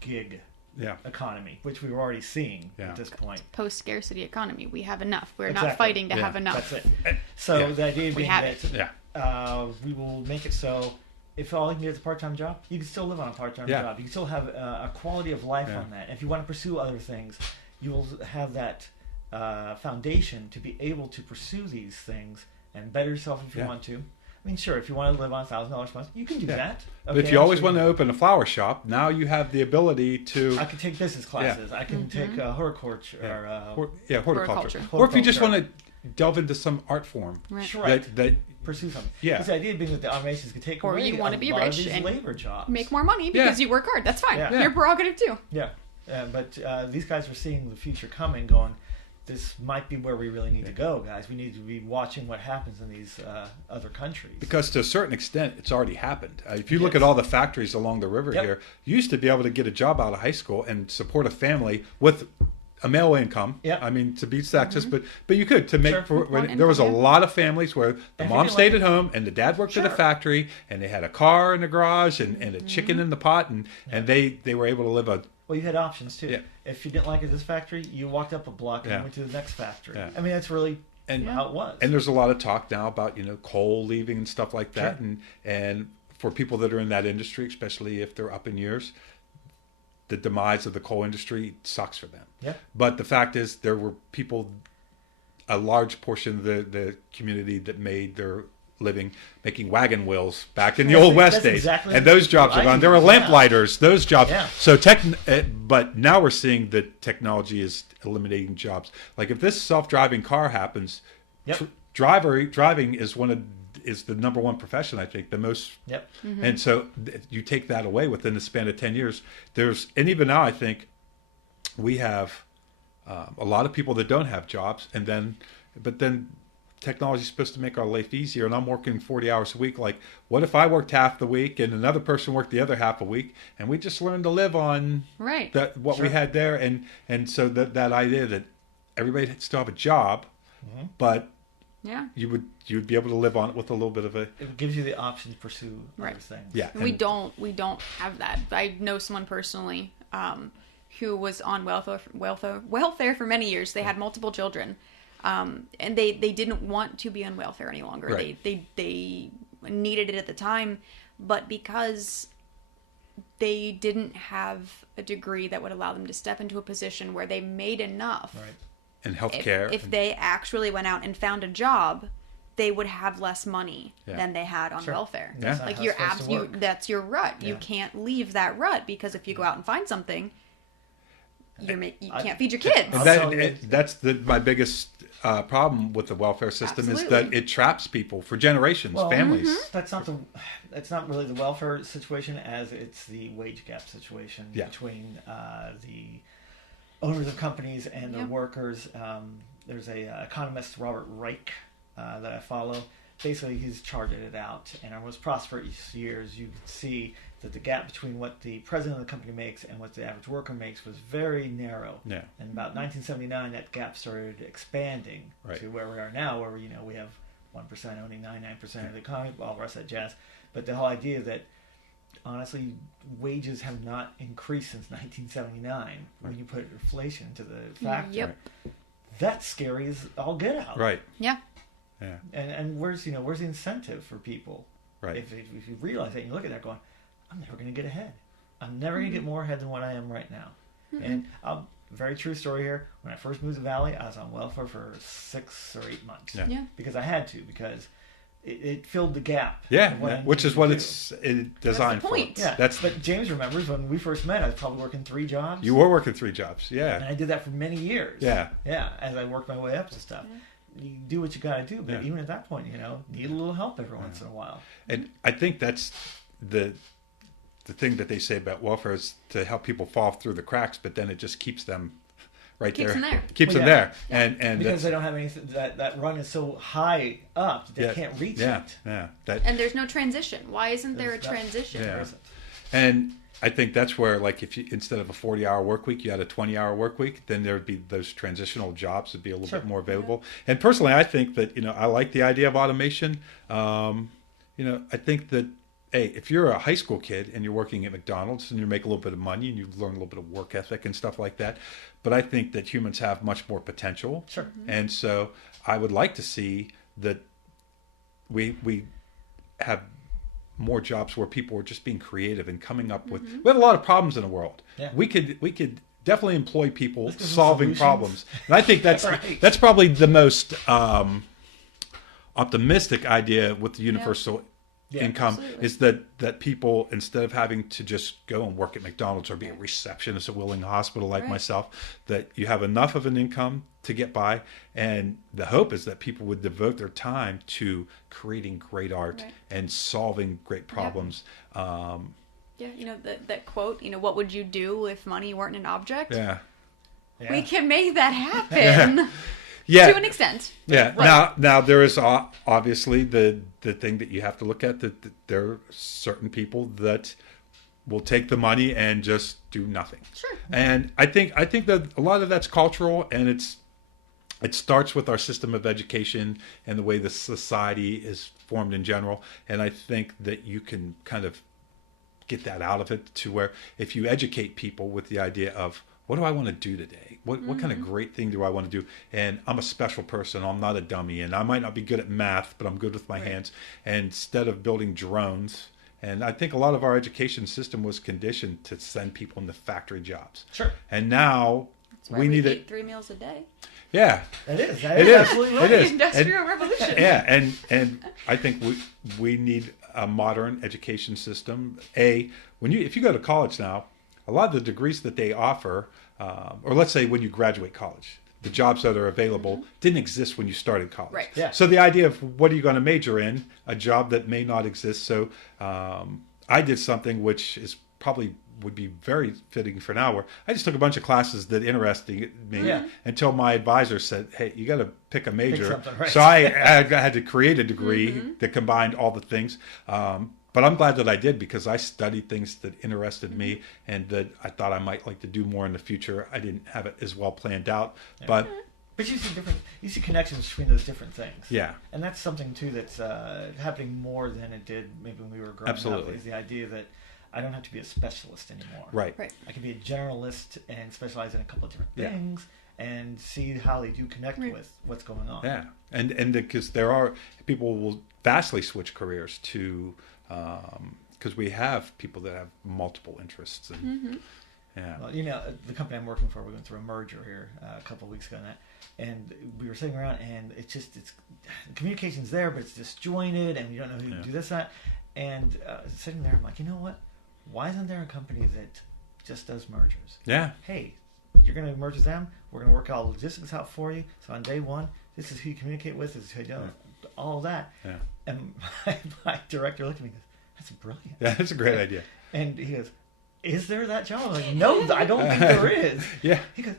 gig Yeah. economy, which we were already seeing at this point. Post-scarcity economy. We have enough. We're Exactly. not fighting to have enough. That's it. So the idea being that we will make it so if all you can get is a part-time job, you can still live on a part-time job. You can still have a quality of life on that. If you want to pursue other things, you will have that foundation to be able to pursue these things and better yourself if you want to. I mean, sure, if you want to live on $1,000 a month, you can do that. But if you always want to open a flower shop, now you have the ability to... I can take business classes. I can take horticulture. Horticulture. Or if you just want to delve into some art form. Right. That pursue something. Yeah. The idea being that the automations can take away you want to be lot rich of these and labor jobs. make more money because you work hard. That's fine. Your prerogative too. Yeah. But these guys are seeing the future coming, going, this might be where we really need to go, guys. We need to be watching what happens in these other countries. Because to a certain extent, it's already happened. If you look at all the factories along the river here, you used to be able to get a job out of high school and support a family with a male income. I mean, to be sexist, but you could to make. There was a lot of families where the mom stayed at home and the dad worked at a factory, and they had a car in the garage and a chicken in the pot, and they were able to live a. Well, you had options too. If you didn't like it at this factory, you walked up a block and went to the next factory. I mean, that's really how it was. And there's a lot of talk now about coal leaving and stuff like that, and for people that are in that industry, especially if they're up in years, the demise of the coal industry sucks for them. But the fact is, there were people, a large portion of the community that made their living making wagon wheels back in the old West days, and those jobs are gone. There were lamplighters, those jobs. So but now we're seeing that technology is eliminating jobs. Like if this self-driving car happens, driving is the number one profession, I think, the most. And so you take that away within the span of 10 years. And even now, I think we have a lot of people that don't have jobs, but then technology is supposed to make our life easier, and I'm working 40 hours a week. Like, what if I worked half the week and another person worked the other half a week, and we just learned to live on what we had there, and so that idea that everybody still have a job, but you would be able to live on it with a little bit of a. It gives you the option to pursue other things. We don't have that. I know someone personally who was on welfare for many years. They had multiple children. And they didn't want to be on welfare any longer. They needed it at the time, but because they didn't have a degree that would allow them to step into a position where they made enough. And healthcare. If they actually went out and found a job, they would have less money than they had on welfare. Like that's your rut. You can't leave that rut because if you go out and find something, you can't feed your kids. That's my biggest problem with the welfare system is that it traps people for generations, families. That's not really the welfare situation as it's the wage gap situation between the owners of companies and the workers. There's a economist, Robert Reich, that I follow. Basically, he's charted it out, and in our most prosperous years, you can see that the gap between what the president of the company makes and what the average worker makes was very narrow. And about 1979, that gap started expanding to where we are now, where we have 1% owning 99% of the economy, all the rest of that jazz. But the whole idea that, honestly, wages have not increased since 1979 when you put inflation to the factor. That's scary as all get out. And where's the incentive for people? If you realize that, and you look at that going, I'm never going to get ahead. I'm never going to get more ahead than what I am right now. And very true story here. When I first moved to Valley, I was on welfare for 6 or 8 months. Because I had to, because it filled the gap. Which is what it's designed for. But James remembers when we first met, I was probably working 3 jobs. You were working 3 jobs, And I did that for many years. As I worked my way up to stuff. You do what you got to do, but even at that point, need a little help every once in a while. And I think that's the thing that they say about welfare is to help people fall through the cracks, but then it just keeps them right Keeps there. them there. Keeps Well, them yeah. there. And because they don't have anything, that run is so high up, they can't reach it. Yeah. And there's no transition. Why isn't there a transition? Yeah. And I think that's where, like, if you, instead of a 40-hour work week, you had a 20-hour work week, then there would be those transitional jobs would be a little bit more available. Yeah. And personally, I think that, I like the idea of automation. I think that, hey, if you're a high school kid and you're working at McDonald's and you make a little bit of money and you learn a little bit of work ethic and stuff like that, but I think that humans have much more potential. Sure. Mm-hmm. And so I would like to see that we have more jobs where people are just being creative and coming up with. We have a lot of problems in the world. Yeah. We could definitely employ people solving solutions. Problems, and I think that's Right. that's probably the most optimistic idea with the universal income absolutely. is that people, instead of having to just go and work at McDonald's or be a receptionist at Willing Hospital like myself, that you have enough of an income to get by, and the hope is that people would devote their time to creating great art and solving great problems. Yeah, that quote, what would you do if money weren't an object? Yeah. We can make that happen. Yeah. To an extent. Yeah. Right. Now there is obviously the thing that you have to look at, that there are certain people that will take the money and just do nothing. Sure. And I think that a lot of that's cultural, and it starts with our system of education and the way the society is formed in general. And I think that you can kind of get that out of it to where if you educate people with the idea of, what do I want to do today? What kind of great thing do I want to do? And I'm a special person. I'm not a dummy. And I might not be good at math, but I'm good with my hands. And instead of building drones, and I think a lot of our education system was conditioned to send people into factory jobs. Sure. And now we need eat 3 meals a day. Yeah. It is. It is. Absolutely right. It is. The Industrial Revolution. Yeah, and I think we need a modern education system. If you go to college now, a lot of the degrees that they offer, or let's say when you graduate college, the jobs that are available didn't exist when you started college. Right. Yeah. So the idea of what are you going to major in, a job that may not exist. So I did something which is probably would be very fitting for now, where I just took a bunch of classes that interested me until my advisor said, hey, you got to pick a major. Right. So I had to create a degree that combined all the things. But I'm glad that I did, because I studied things that interested me and that I thought I might like to do more in the future. I didn't have it as well planned out, but you see connections between those different things. Yeah. And that's something too that's happening more than it did maybe when we were growing Absolutely. up. Is the idea that I don't have to be a specialist anymore. Right. I can be a generalist and specialize in a couple of different things and see how they do connect with what's going on. Yeah, and because there are people will vastly switch careers to. Because we have people that have multiple interests. And, Well, the company I'm working for, we went through a merger here a couple of weeks ago, and we were sitting around, and it's communication's there, but it's disjointed, and we don't know who to do this, that. And sitting there, I'm like, you know what? Why isn't there a company that just does mergers? Yeah. Hey, you're going to merge with them. We're going to work all the logistics out for you. So on day one, this is who you communicate with. This is who you do all of that. Yeah. And my director looked at me and goes, that's brilliant. Yeah, that's a great idea. And he goes, is there that job? I'm like, no, I don't think there is. Yeah. He goes,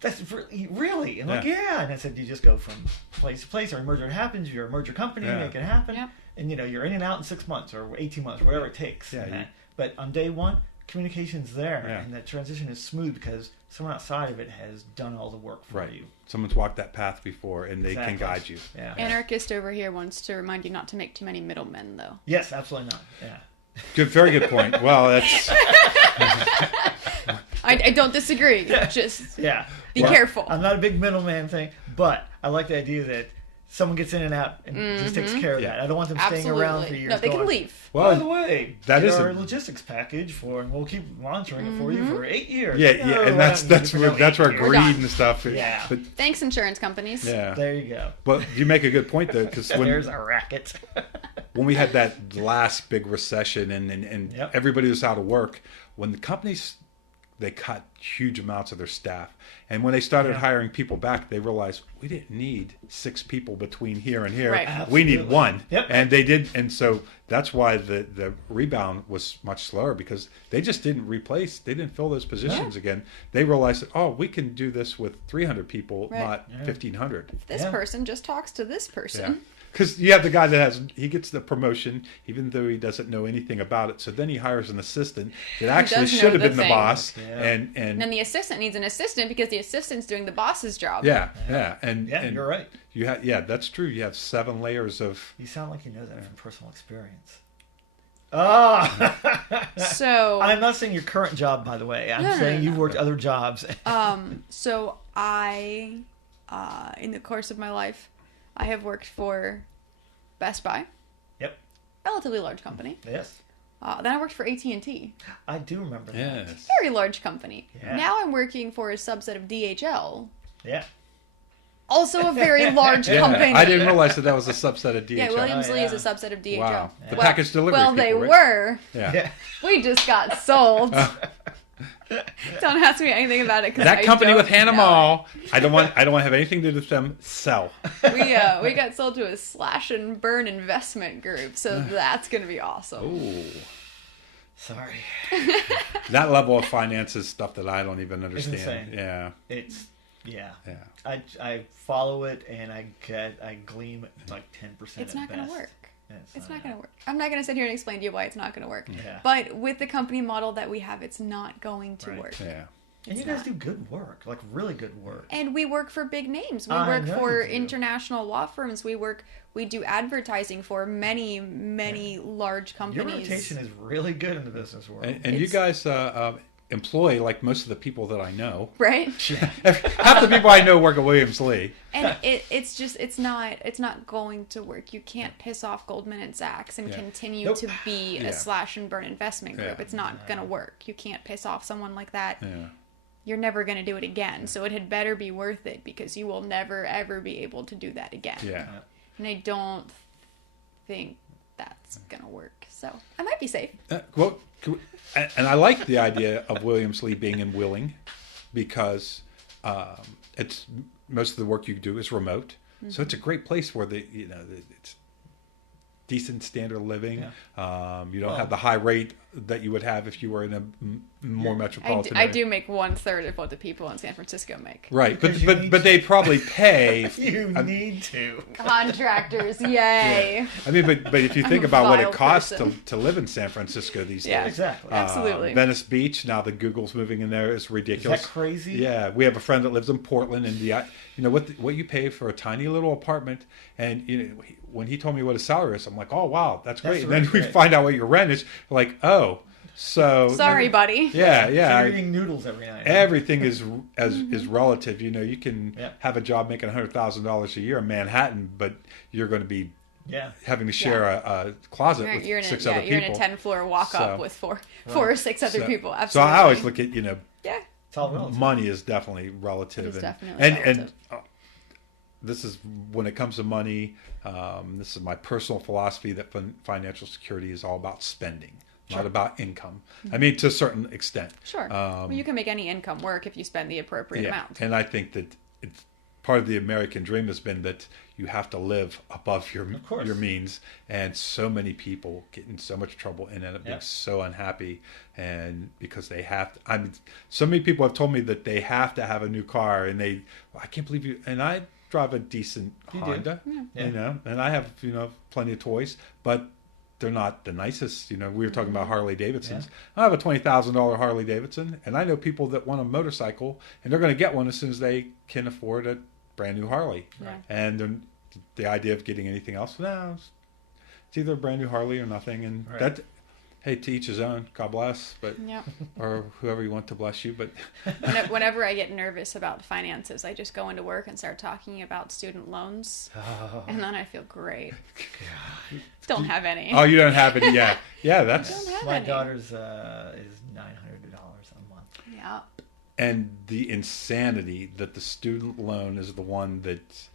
that's really? And I'm like, yeah. And I said, you just go from place to place, or a merger happens, you're a merger company, make it happen. Yep. And, you're in and out in 6 months or 18 months, whatever it takes. Yeah, But on day one, communication's there, Yeah. and that transition is smooth because someone outside of it has done all the work for you. Someone's walked that path before, and they can guide you. Yeah. Anarchist over here wants to remind you not to make too many middlemen, though. Yes, absolutely not. Yeah. Good, very good point. Well, that's I don't disagree. Just be careful. I'm not a big middleman thing, but I like the idea that someone gets in and out and just takes care of that. I don't want them staying around for years. No, they can leave. Well, by the way, that is our logistics package and we'll keep monitoring it for you for 8 years. Yeah, and that's where greed and stuff. Yeah. But, thanks, insurance companies. Yeah. There you go. But you make a good point though, because there's a racket. when we had that last big recession and everybody was out of work, when the they cut huge amounts of their staff. And when they started hiring people back, they realized we didn't need 6 people between here and here. Right. We need 1. Yep. And they did. And so that's why the rebound was much slower, because they just didn't replace. They didn't fill those positions again. They realized that, we can do this with 300 people, not 1,500. This person just talks to this person. Yeah. Because you have the guy that he gets the promotion even though he doesn't know anything about it. So then he hires an assistant that actually should have been the boss. Yeah. And then the assistant needs an assistant because the assistant's doing the boss's job. Yeah. And you're right. That's true. You have 7 layers of... You sound like you know that from personal experience. Oh! So... I'm not saying your current job, by the way. I'm saying you've worked other jobs. So I, in the course of my life, I have worked for Best Buy. Yep. Relatively large company. Yes. Then I worked for AT&T. I do remember that. Yes. Very large company. Yeah. Now I'm working for a subset of DHL. Yeah. Also a very large company. I didn't realize that was a subset of DHL. Yeah, Williams-Lee is a subset of DHL. Wow. The package delivery Well, people, they right? were. Yeah. We just got sold. Don't ask me anything about it. That company with Hannah Mull, I don't want to have anything to do with them. Sell. We got sold to a slash and burn investment group, so that's gonna be awesome. Ooh. Sorry. That level of finance is stuff that I don't even understand. It's insane. Yeah. It's I follow it and I glean like 10%. It's not gonna work. It's not going to work. I'm not going to sit here and explain to you why it's not going to work. Yeah. But with the company model that we have, it's not going to work. Yeah. And you guys do good work, like really good work. And we work for big names. We work for international law firms. We do advertising for many, many large companies. Your rotation is really good in the business world. And you guys employ like most of the people that I know. Right? Half the people I know work at Williams-Lee. And it's not going to work. You can't piss off Goldman and Sachs and continue to be a slash and burn investment group. It's not going to work. You can't piss off someone like that. Yeah. You're never going to do it again. So it had better be worth it, because you will never, ever be able to do that again. Yeah. And I don't think that's going to work. So I might be safe. And I like the idea of Williams-Lee being in Willing, because it's most of the work you do is remote. Mm-hmm. So it's a great place where it's decent standard of living. Yeah. You don't have the high rate that you would have if you were in a more metropolitan area. I do make 1/3 of what the people in San Francisco make. Right, but they probably pay. You need to. Contractors, yay! Yeah. I mean, but if you think about what it costs to live in San Francisco these days, exactly, absolutely. Venice Beach, now the Google's moving in there, is ridiculous. Is that crazy? Yeah, we have a friend that lives in Portland, and what you pay for a tiny little apartment, and when he told me what his salary is, I'm like, oh wow, that's great. And then we find out what your rent is, like, oh. So sorry, buddy. Yeah. So you're eating noodles every night. Everything is relative. You can have a job making $100,000 a year in Manhattan, but you're going to be having to share a closet with 6 other people. You're in a 10-floor walk-up with four or 6 other people. Absolutely. So I always look at it's all relative. Money is definitely relative. It is definitely relative. And this is when it comes to money. This is my personal philosophy that financial security is all about spending. Not about income. I mean, to a certain extent. Sure. Well, you can make any income work if you spend the appropriate amount. And I think that it's part of the American dream has been that you have to live above your means. And so many people get in so much trouble and end up being so unhappy. And because they have to, so many people have told me that they have to have a new car, and I can't believe you. And I drive a decent Honda, and I have, plenty of toys, but they're not the nicest. We were talking about Harley Davidsons. I have a $20,000 Harley Davidson, and I know people that want a motorcycle, and they're going to get one as soon as they can afford a brand new Harley. Right. And the idea of getting anything else, it's either a brand new Harley or nothing. And that, hey, to each his own. God bless, but or whoever you want to bless you. But whenever I get nervous about finances, I just go into work and start talking about student loans, and then I feel great. Don't have any. Oh, you don't have any? Yeah, that's my daughter's is $900 a month. Yeah. And the insanity that the student loan is the one that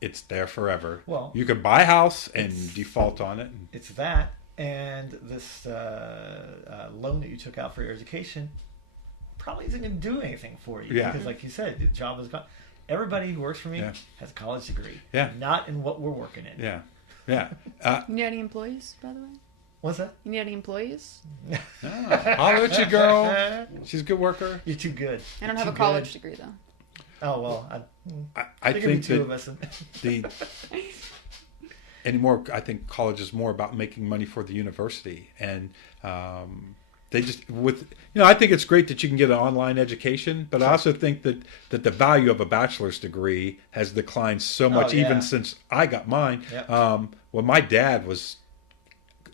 it's there forever. Well, you could buy a house and default on it. It's that. And this loan that you took out for your education probably isn't going to do anything for you. Yeah. Because like you said, the job is gone. Everybody who works for me has a college degree. Yeah. Not in what we're working in. Yeah. Yeah. You need any employees, by the way? What's that? You need any employees? Holler at you, girl. She's a good worker. You're too good. I don't You're have a too college good. degree, though. Oh, well. I there think could be two that of us. anymore, I think college is more about making money for the university. And they just, I think it's great that you can get an online education, but I also think that the value of a bachelor's degree has declined so much, even since I got mine. Yep. When my dad was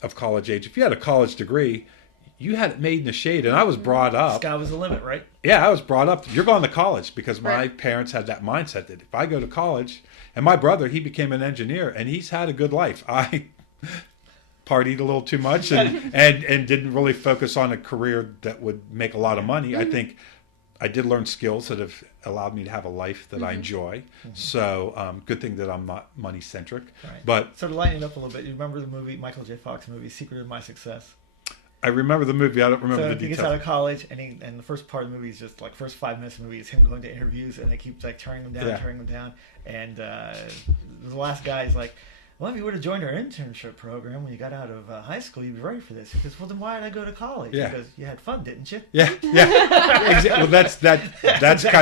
of college age, if you had a college degree, you had it made in the shade. And I was brought up. Sky was the limit, right? Yeah, I was brought up. You're going to college, because my parents had that mindset that if I go to college, and my brother, he became an engineer, and he's had a good life. I partied a little too much and didn't really focus on a career that would make a lot of money. I think I did learn skills that have allowed me to have a life that I enjoy. So good thing that I'm not money centric. Right. But so to lighten it up a little bit, you remember the movie, Michael J. Fox movie, Secret of My Success? I remember the movie. I don't remember the So details. he gets out of college, and the first part of the movie is just like first 5 minutes of the movie is him going to interviews, and they keep like turning him down, and the last guy is like, well, if you would have joined our internship program when you got out of high school, you'd be ready for this. He goes, well, then why did I go to college? Yeah. He goes, you had fun, didn't you? Yeah. Well, that's kind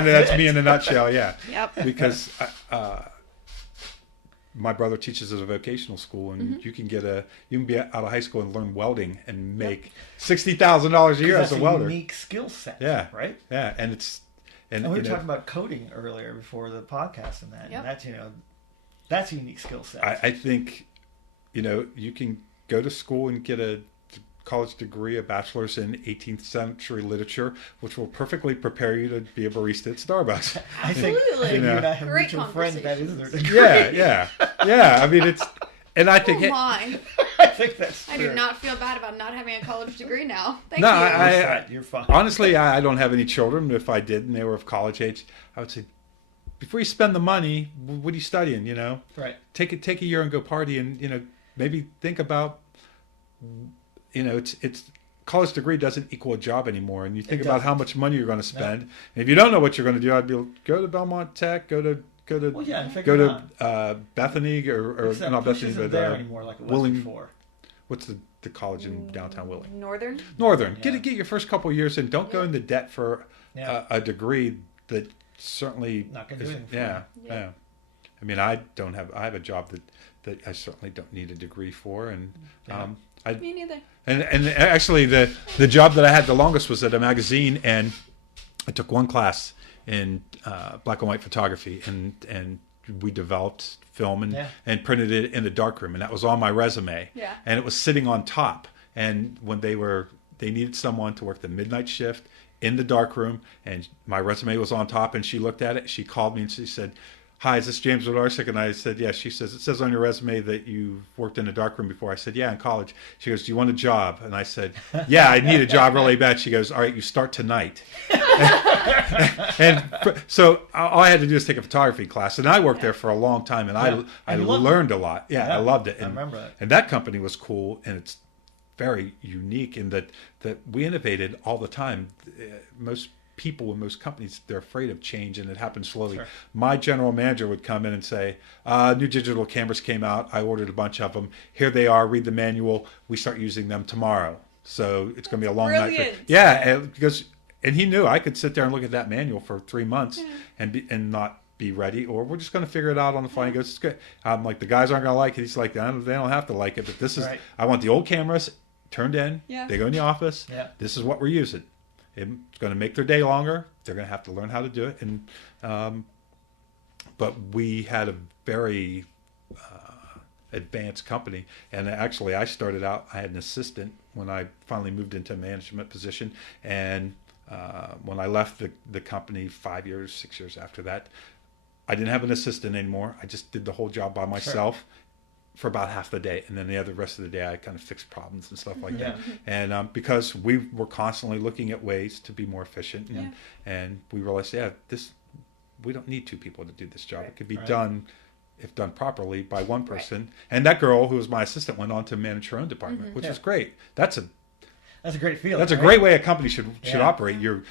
of that's me in a nutshell. Yeah. Yep. Because my brother teaches at a vocational school, and you can be out of high school and learn welding and make $60,000 a year as a welder. That's a unique skill set. Yeah. Right. Yeah, and we were talking about coding earlier before the podcast, and that, and that's a unique skill set. I think, you can go to school and get a college degree, a bachelor's in 18th century literature, which will perfectly prepare you to be a barista at Starbucks. I think Absolutely. you and I have a Great mutual friend that is their degree. Yeah. I mean, and I think Oh my! I think that's I true. do not feel bad about not having a college degree now. Thank No, you. You're fine. Honestly, I don't have any children. If I did and they were of college age, I would say, before you spend the money, what are you studying? Right. Take a year and go party, and maybe think about, it's college degree doesn't equal a job anymore, and you think about how much money you're going to spend. And if you don't know what you're going to do, I'd be go to Belmont Tech, go to Bethany or Except not Push Bethany, isn't but there anymore like it was Willing. before. What's the college in downtown Willing? Northern. Get your first couple of years in. Don't go into debt for a degree that certainly Not gonna do anything for yeah. I mean, I have a job that I certainly don't need a degree for, and Me neither. and actually the job that I had the longest was at a magazine, and I took one class in black and white photography, and we developed film and printed it in the darkroom, and that was on my resume. Yeah. And it was sitting on top, and when they needed someone to work the midnight shift in the darkroom, and my resume was on top, and she looked at it, she called me and she said, hi, is this James Wodarcyk? And I said, yes. She says, it says on your resume that you worked in a darkroom before. I said, yeah, in college. She goes, do you want a job? And I said, yeah, I need a job really bad. She goes, all right, you start tonight. And so all I had to do is take a photography class, and I worked there for a long time, and I learned a lot. Yeah, I loved it. And, I remember that. And that company was cool, and it's very unique in that we innovated all the time. Most people in most companies, they're afraid of change, and it happens slowly. Sure. My general manager would come in and say, new digital cameras came out. I ordered a bunch of them. Here they are. Read the manual. We start using them tomorrow. So it's going to be a long night. And he knew I could sit there and look at that manual for 3 months and not be ready, or we're just going to figure it out on the fly. He goes, it's good. I'm like, the guys aren't going to like it. He's like, they don't have to like it, but this is, I want the old cameras turned in. Yeah. They go in the office. Yeah. This is what we're using. It's going to make their day longer. They're going to have to learn how to do it. And but we had a very advanced company. And actually, I started out, I had an assistant when I finally moved into a management position. And when I left the company 5 years, 6 years after that, I didn't have an assistant anymore. I just did the whole job by myself. Sure. For about half the day, and then the rest of the day I kind of fixed problems and stuff like that. And because we were constantly looking at ways to be more efficient, and we realized, we don't need two people to do this job. It could be done, if done properly, by one person. And that girl who was my assistant went on to manage her own department, which is great. That's a great feeling. That's a great way a company should operate. You're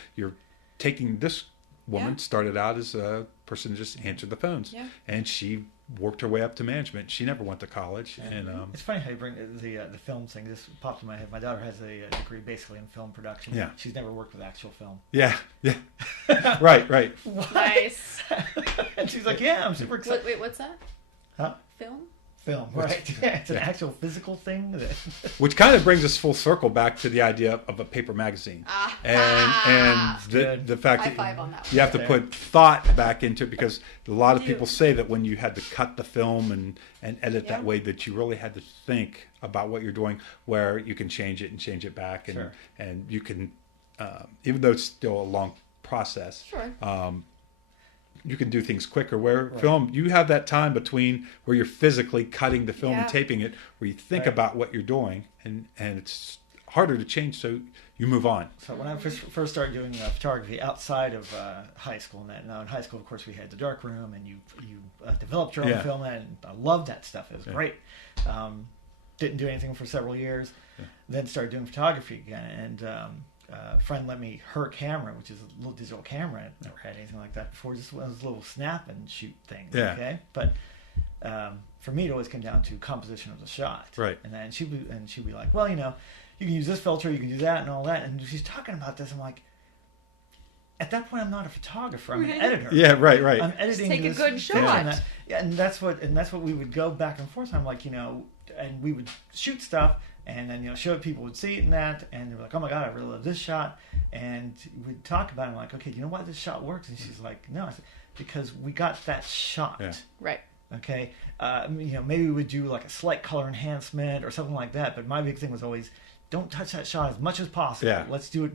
taking this woman Yeah. started out as a person who just answered the phones, Yeah. and she worked her way up to management. She never went to college, and It's funny how you bring the film thing. This popped in my head. My daughter has a degree basically in film production. Yeah. She's never worked with actual film. yeah, right. Nice. And she's like, yeah, I'm super excited. Wait, what's that? Huh? Film? Film, right? Yeah, it's an Yeah. actual physical thing. Which kind of brings us full circle back to the idea of a paper magazine, and the fact High that five on that one. you have to Okay. put thought back into it, because a lot of Do. people say that when you had to cut the film and edit Yeah. that way, that you really had to think about what you're doing, where you can change it and change it back, and Sure. and you can even though it's still a long process, Sure. you can do things quicker. Where Right. film, you have that time between where you're physically cutting the film and Yeah. taping it, where you think Right. about what you're doing, and it's harder to change, so you move on. So when I first started doing photography outside of high school, and that, now in high school, of course, we had the dark room, and you developed your own Yeah. film, and I loved that stuff. It was Yeah. great. Didn't do anything for several years, then started doing photography again, and a friend lent me her camera, which is a little digital camera. I never had anything like that before. Just one of those little snap and shoot things. Yeah. Okay, but for me, it always came down to composition of the shot. Right. And then she'd be like, well, you can use this filter, you can do that, and all that. And she's talking about this. I'm like, at that point, I'm not a photographer. I'm an editor. Yeah, right. I'm editing. Take a this good thing shot. and that. Yeah, and that's what we would go back and forth. I'm like, and we would shoot stuff, and then show it. People would see it in that, and they were like, oh my god, I really love this shot. And we'd talk about it. I'm like, okay, you know why this shot works? And she's like, no, I said, because we got that shot. Yeah. Right. Okay, maybe we would do like a slight color enhancement or something like that. But my big thing was always, don't touch that shot as much as possible. Yeah. Let's do it,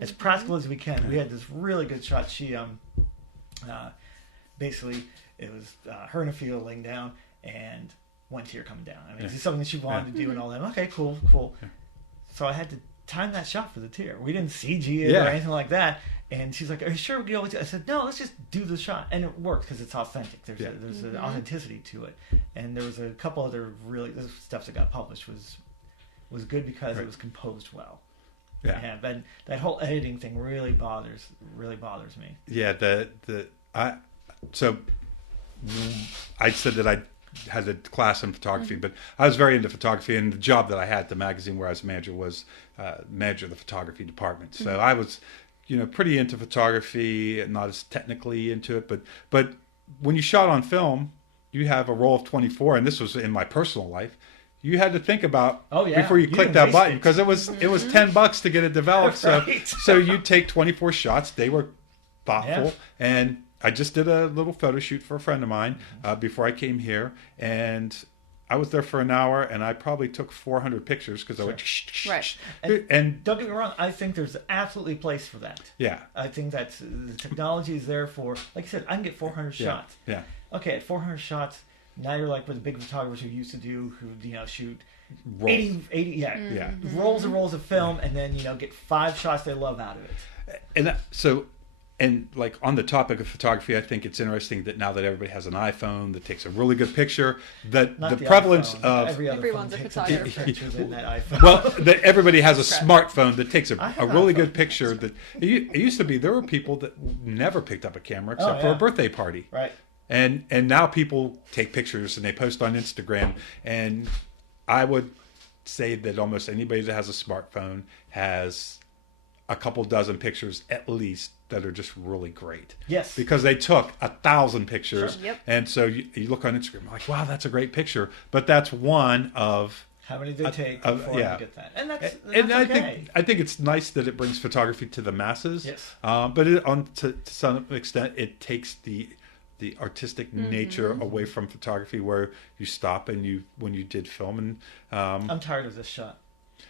as practical as we can. We had this really good shot. She, basically, it was her in a field laying down and one tear coming down. I mean, it's something that she wanted to do and all that. Okay, cool. So I had to time that shot for the tear. We didn't CG it or anything like that. And she's like, "Are you sure we always?" I said, "No, let's just do the shot," and it works because it's authentic. There's an authenticity to it, and there was a couple other really stuff that got published was good because it was composed well. Yeah. And that whole editing thing really bothers me. Yeah, so I said that I had a class in photography, but I was very into photography, and the job that I had at the magazine where I was manager was manager of the photography department. So I was, pretty into photography, not as technically into it, but when you shot on film, you have a roll of 24, and this was in my personal life. You had to think about before you click that button, because it was $10 to get it developed. Right. So you take 24 shots. They were thoughtful, and I just did a little photo shoot for a friend of mine before I came here, and I was there for an hour, and I probably took 400 pictures because I went Right. and Don't get me wrong, I think there's absolutely a place for that. yeah, I think that the technology is there for, like I said, I can get 400 shots. yeah, Okay, at 400 shots, now you're like with the big photographers who used to do, who shoot Rolls. 80 yeah. rolls and rolls of film, and then get 5 shots they love out of it. And like on the topic of photography, I think it's interesting that now that everybody has an iPhone that takes a really good picture, that Not the prevalence iPhone. of every other Everyone's phone a takes photographer. better pictures than that iPhone. well, that everybody has a smartphone that takes I a have really iPhone. good picture. That it used to be there were people that never picked up a camera except for yeah. a birthday party, Right. and now people take pictures and they post on Instagram. And I would say that almost anybody that has a smartphone has a couple dozen pictures at least that are just really great. Yes. Because they took 1,000 pictures. Sure. Yep. And so you look on Instagram, like, wow, that's a great picture. But that's one of... How many did they take before you get that? And that's And okay. I think it's nice that it brings photography to the masses. Yes. But to some extent, it takes the artistic nature away from photography, where you stop and when you did film. And I'm tired of this shot.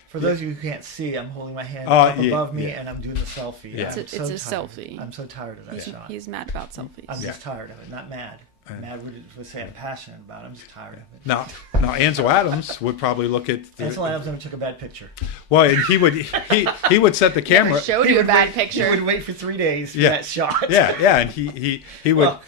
For those of you who can't see, I'm holding my hand up above me, and I'm doing the selfie. Yeah. I'm It's so a tired. selfie. I'm so tired of that shot. He's mad about selfies. I'm just tired of it. Not mad. Matt would say I'm passionate about it. I'm just tired of it. Now Ansel Adams would probably look at Ansel Adams never took a bad picture. Well, and he would set the camera. Never showed you a bad picture. He would wait for 3 days for that shot. Yeah, and he would. Well,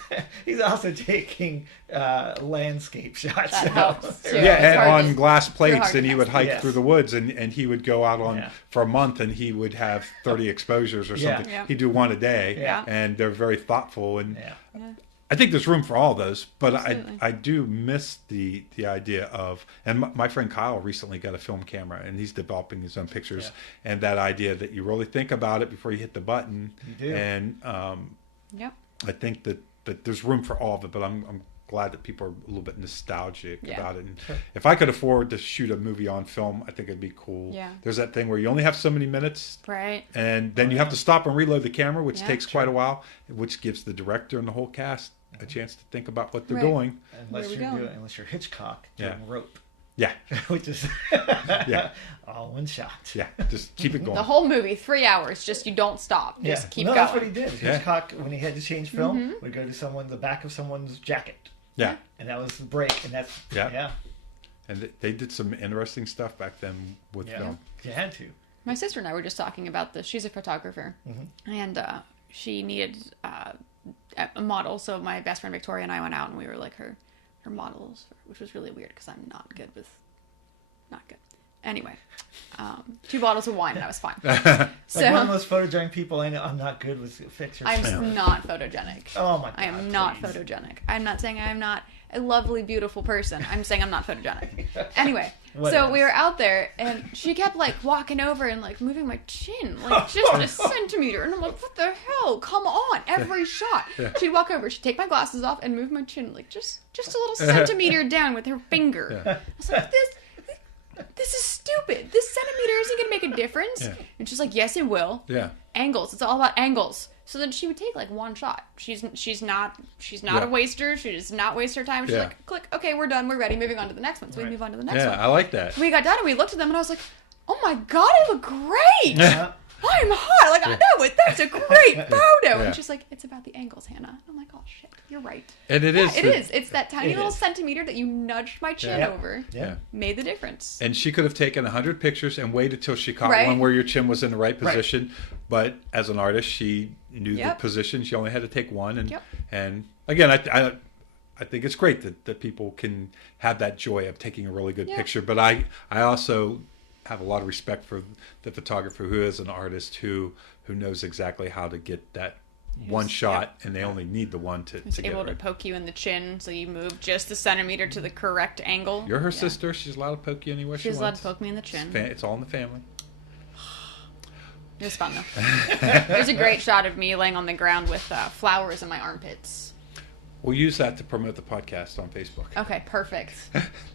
he's also taking landscape shots. That helps too. Yeah, and on glass plates, and he to would hike Yes. through the woods, and he would go out on for a month, and he would have 30 exposures or something. Yeah. He'd do one a day, Yeah. and they're very thoughtful. And Yeah. I think there's room for all those, but Absolutely. I do miss the idea of, and my friend Kyle recently got a film camera, and he's developing his own pictures, and that idea that you really think about it before you hit the button. You do. And I think that there's room for all of it, but I'm glad that people are a little bit nostalgic about it. And if I could afford to shoot a movie on film, I think it'd be cool. Yeah. There's that thing where you only have so many minutes, Right. and then you have to stop and reload the camera, which takes quite a while, which gives the director and the whole cast a chance to think about what they're doing. Unless you're Hitchcock doing rope. Yeah. Which is all one shot. Yeah. Just keep it going. The whole movie, 3 hours, just you don't stop. Just keep going. That's what he did. Hitchcock, when he had to change film, would go to the back of someone's jacket. Yeah. And that was the break. And that's, And they did some interesting stuff back then with film. You had to. My sister and I were just talking about this. She's a photographer, and she needed a model. So my best friend Victoria and I went out, and we were like her models, which was really weird because I'm not good. Anyway, 2 bottles of wine, and I was fine. So Like one of the most photogenic people I know. I'm not good with pictures. I'm not photogenic. Oh my God! I am not photogenic. I'm not saying I'm not a lovely, beautiful person. I'm saying I'm not photogenic. Anyway, so we were out there, and she kept like walking over and like moving my chin, like just a centimeter, and I'm like, what the hell? Come on! Every shot, she'd walk over, she'd take my glasses off, and move my chin like just a little centimeter down with her finger. I was like, this is stupid. This centimeter isn't going to make a difference. And she's like, yes, it will. Yeah. Angles. It's all about angles. So then she would take like one shot. She's not a waster. She does not waste her time. She's like, click. Okay, we're done. We're ready. Moving on to the next one. So we move on to the next one. Yeah, I like that. We got done and we looked at them and I was like, oh my God, I look great. I'm hot. Like, I know it. That's a great photo. And she's like, it's about the angles, Hannah. I'm like, oh shit, you're right. And it is. It is. It's that tiny little centimeter that you nudged my chin over. Yeah. Made the difference. And she could have taken 100 pictures and waited till she caught one where your chin was in the right position. But as an artist, she knew the position. She only had to take one. And again, I think it's great that people can have that joy of taking a really good picture. But I also have a lot of respect for the photographer who is an artist who knows exactly how to get that one shot, and they only need the one to get able to poke you in the chin, so you move just a centimeter to the correct angle. You're her sister. She's allowed to poke you anywhere she wants. She's allowed to poke me in the chin. It's all in the family. It was fun though. There's a great shot of me laying on the ground with flowers in my armpits. We'll use that to promote the podcast on Facebook. Okay, perfect.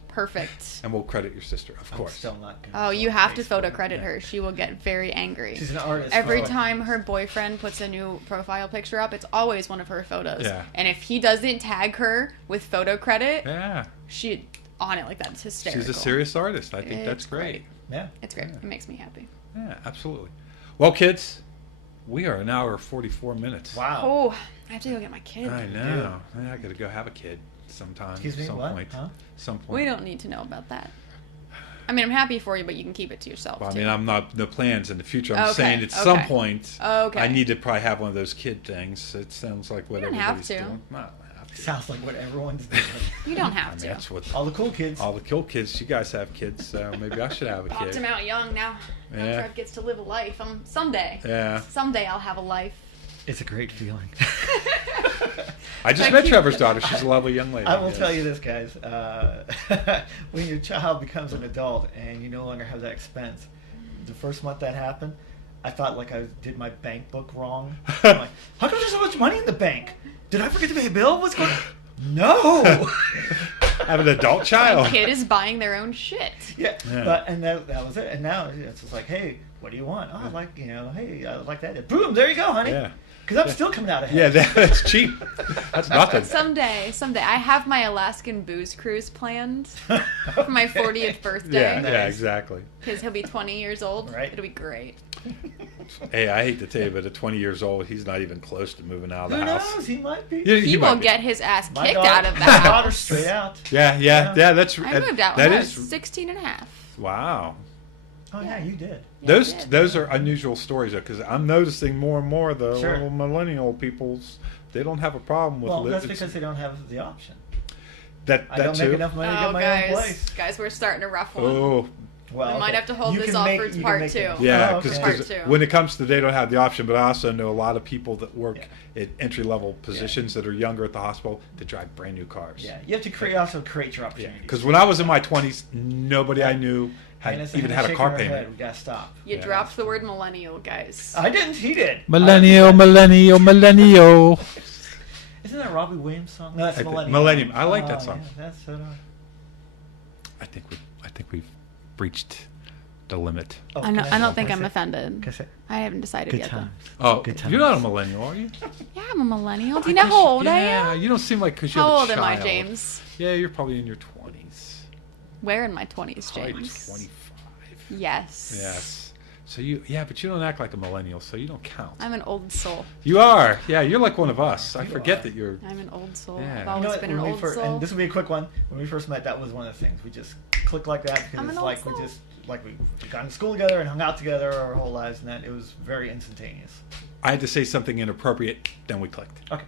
Perfect. And we'll credit your sister, of course. I'm still not gonna you have to photo credit her. She will get very angry. She's an artist. Every time her boyfriend puts a new profile picture up, it's always one of her photos. Yeah. And if he doesn't tag her with photo credit, she on it like that. It's hysterical. She's a serious artist. I think that's great. Yeah. It's great. It makes me happy. Yeah, absolutely. Well, kids, we are an hour 44 minutes. Wow. Oh, I have to go get my kid. I know. I got to go have a kid sometime. Excuse me, some what? point. Huh? Some point. We don't need to know about that. I mean, I'm happy for you, but you can keep it to yourself. Well, I too. mean, I'm not no plans in the future. I'm Okay, saying at some okay. point, Okay. I need to probably have one of those kid things. It sounds like what You don't have everybody's to. doing. No, I don't have to. Sounds like what everyone's doing. You don't I have mean, to. that's what All the cool kids. all the cool kids. You guys have kids, so maybe I should have a Popped kid. him out young now. Now Yeah. Trev gets to live a life. Someday. Yeah. Someday I'll have a life. It's a great feeling. I just met Trevor's daughter. She's a lovely young lady. I will yes. tell you this, guys. When your child becomes an adult and you no longer have that expense, the first month that happened, I thought like I did my bank book wrong. I'm like, how come there's so much money in the bank? Did I forget to pay a bill? What's going on? No. Have an adult child. My kid is buying their own shit. Yeah. Yeah. But and that was it. And now it's just like, hey, what do you want? Oh, I like hey, I like that. Boom, there you go, honey. Yeah. Because I'm still coming out ahead. Yeah, that's cheap. That's nothing. Someday. I have my Alaskan booze cruise planned for my 40th birthday. Yeah, exactly. Because he'll be 20 years old. Right. It'll be great. Hey, I hate to tell you, but at 20 years old, he's not even close to moving out of the house. Who knows? He might be. Yeah, He might will be. get his ass My kicked daughter- out of the My daughter's house. straight out. Yeah. That's I moved out that when I was is 16 and a half. wow. Oh, yeah, you did. Yeah, I Those did. those are unusual stories though, because I'm noticing more and more the Sure. little millennial peoples, they don't have a problem with Well, that's it's- because they don't have the option. that I don't too. make enough money to get my own place. Guys, we're starting a rough one. Oh, Well, We might have to hold You this can off make- for you can part make two. it- yeah, Oh, because okay. Part two. when it comes to they don't have the option, but I also know a lot of people that work at entry level positions that are younger at the hospital that drive brand new cars. Yeah, you have to also create your Yeah, opportunities. because when I was in my 20s, nobody I knew Hannah's even had a shaking car her payment. head. We gotta stop. You Yeah. dropped the word millennial, guys. I didn't. He did. Millennial. Isn't that a Robbie Williams song? No, that's I think- Millennium. Millennium. I like that song. Yeah, that's I think we've breached the limit. oh, I don't think can I'm I say- offended. can I say- I haven't decided Good yet. times. Oh, Good you're not a times. millennial, are you? Though. Yeah, I'm a millennial. Do you know how old I Yeah, am? you don't seem like because you're How a old am I, child. James? Yeah, you're probably in your 20s. Where in my 20s, Probably James? 25. Yes. Yes. So but you don't act like a millennial, so you don't count. I'm an old soul. You are. Yeah, you're like one of us. I You forget are. that you're. I'm an old soul. Yeah. I've You You always know what, been an when we old first, soul. and this will be a quick one. When we first met, that was one of the things. We just clicked like that because I'm an it's old like soul. we just like we got in school together and hung out together our whole lives, and that it was very instantaneous. I had to say something inappropriate, then we clicked. Okay.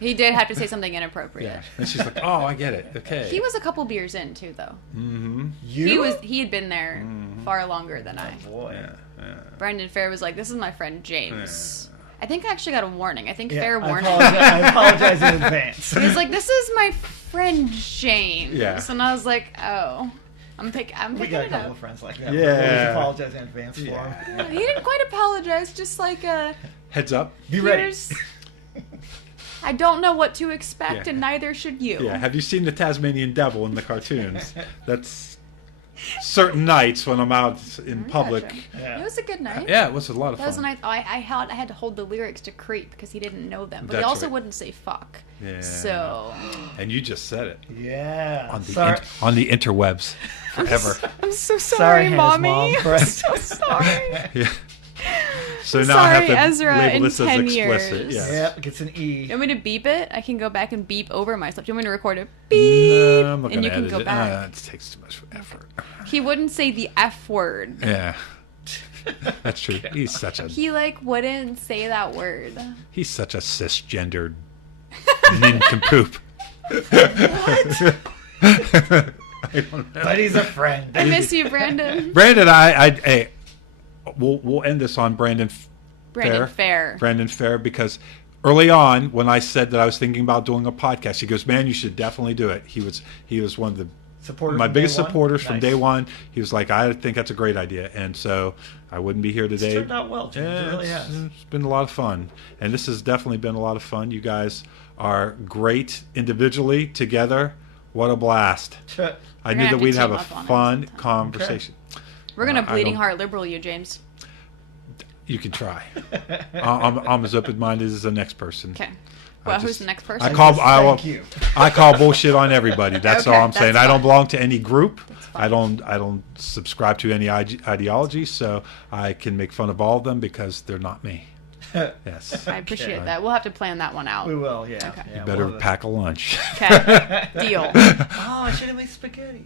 He did have to say something inappropriate. Yeah. And she's like, "Oh, I get it. Okay." He was a couple beers in too, though. Mm-hmm. He had been there far longer than I. Oh, boy. Yeah. Yeah. Brandon Fair was like, "This is my friend James." I think I actually got a warning. I think Yeah, fair I warning. I apologize in advance. He was like, "This is my friend James," Yeah. and I was like, "Oh, I'm picking We got a it couple up." of friends like that. Yeah. We always apologize in advance for Yeah. them. He didn't quite apologize, just like Heads up. Be ready. here's. I don't know what to expect, Yeah. and neither should you. Yeah. Have you seen the Tasmanian Devil in the cartoons? That's certain nights when I'm out in public. Gotcha. Yeah. It was a good night. Yeah, it was a lot of That was a fun. night. I had to hold the lyrics to Creep because he didn't know them, but he That's also right. wouldn't say fuck. Yeah. So And you just said it Yeah. on the Sorry. on the interwebs forever. I'm so Sorry, sorry, Hannah's mommy. mom. I'm Correct. so sorry. Yeah. So I'm now I have sorry, to Ezra, label in this as 10 explicit. years. Yes. Yep, gets an E. You want me to beep it? I can go back and beep over myself. Do you want me to record it? Beep, No, I'm not and gonna you can edit go it. back. It takes too much effort. He wouldn't say the F word. Yeah. That's true. He's such a He wouldn't say that word. cisgendered nincompoop. I don't know. But he's a friend. I miss you, Brandon. Brandon, hey, we'll end this on Brandon Fair. Brandon Fair, because early on when I said that I was thinking about doing a podcast, he goes, "Man, you should definitely do it." He was one of the Supporter my from biggest day one? supporters from Nice. day one. He was like, "I think that's a great idea," and so I wouldn't be here It's today. turned out well, James. Yeah, It really has. it's been a lot of fun, and this has definitely been a lot of fun. You guys are great individually, together. What a blast! I knew gonna that have we'd to have a team up on it fun sometime. conversation. We're gonna I bleeding don't- heart liberal you, James. You can try. I'm as open-minded as the next person. Okay. I Well, just- who's the next person? I call Thank you. I call bullshit on everybody. That's Okay, all I'm saying. that's I don't fine. belong to any group. fine. I don't subscribe to any ideology, so I can make fun of all of them because they're not me. Yes. I appreciate Okay. that. We'll have to plan that one out. We will, yeah. Okay. Yeah, You better we'll have pack a lunch. Okay. Deal. Oh, I should have made spaghetti.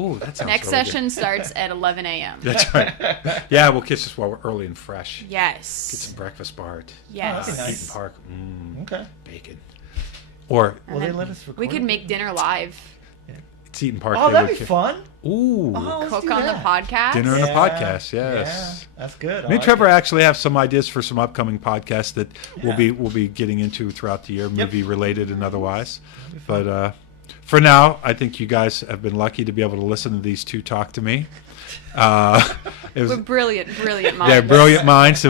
Ooh, that sounds Next really session starts at 11 a.m. Good. That's right. Yeah, we'll catch this while we're early and fresh. Get Yes. some breakfast, Bart. Yes. that'd be nice. Eaton Park. Okay. Bacon. Or Well, they let us record. We could make dinner live. it's Eaton Park. Oh, they that'd would be fun. Ooh. Oh, let's Cook do on the that. podcast. Dinner and a Yeah, podcast, yes. Yeah, that's good. I Me and like Trevor it. actually have some ideas for some upcoming podcasts that we'll be getting into throughout the year, movie related and otherwise. But for now, I think you guys have been lucky to be able to listen to these two talk to me. It was We're brilliant minds. yeah, brilliant minds. It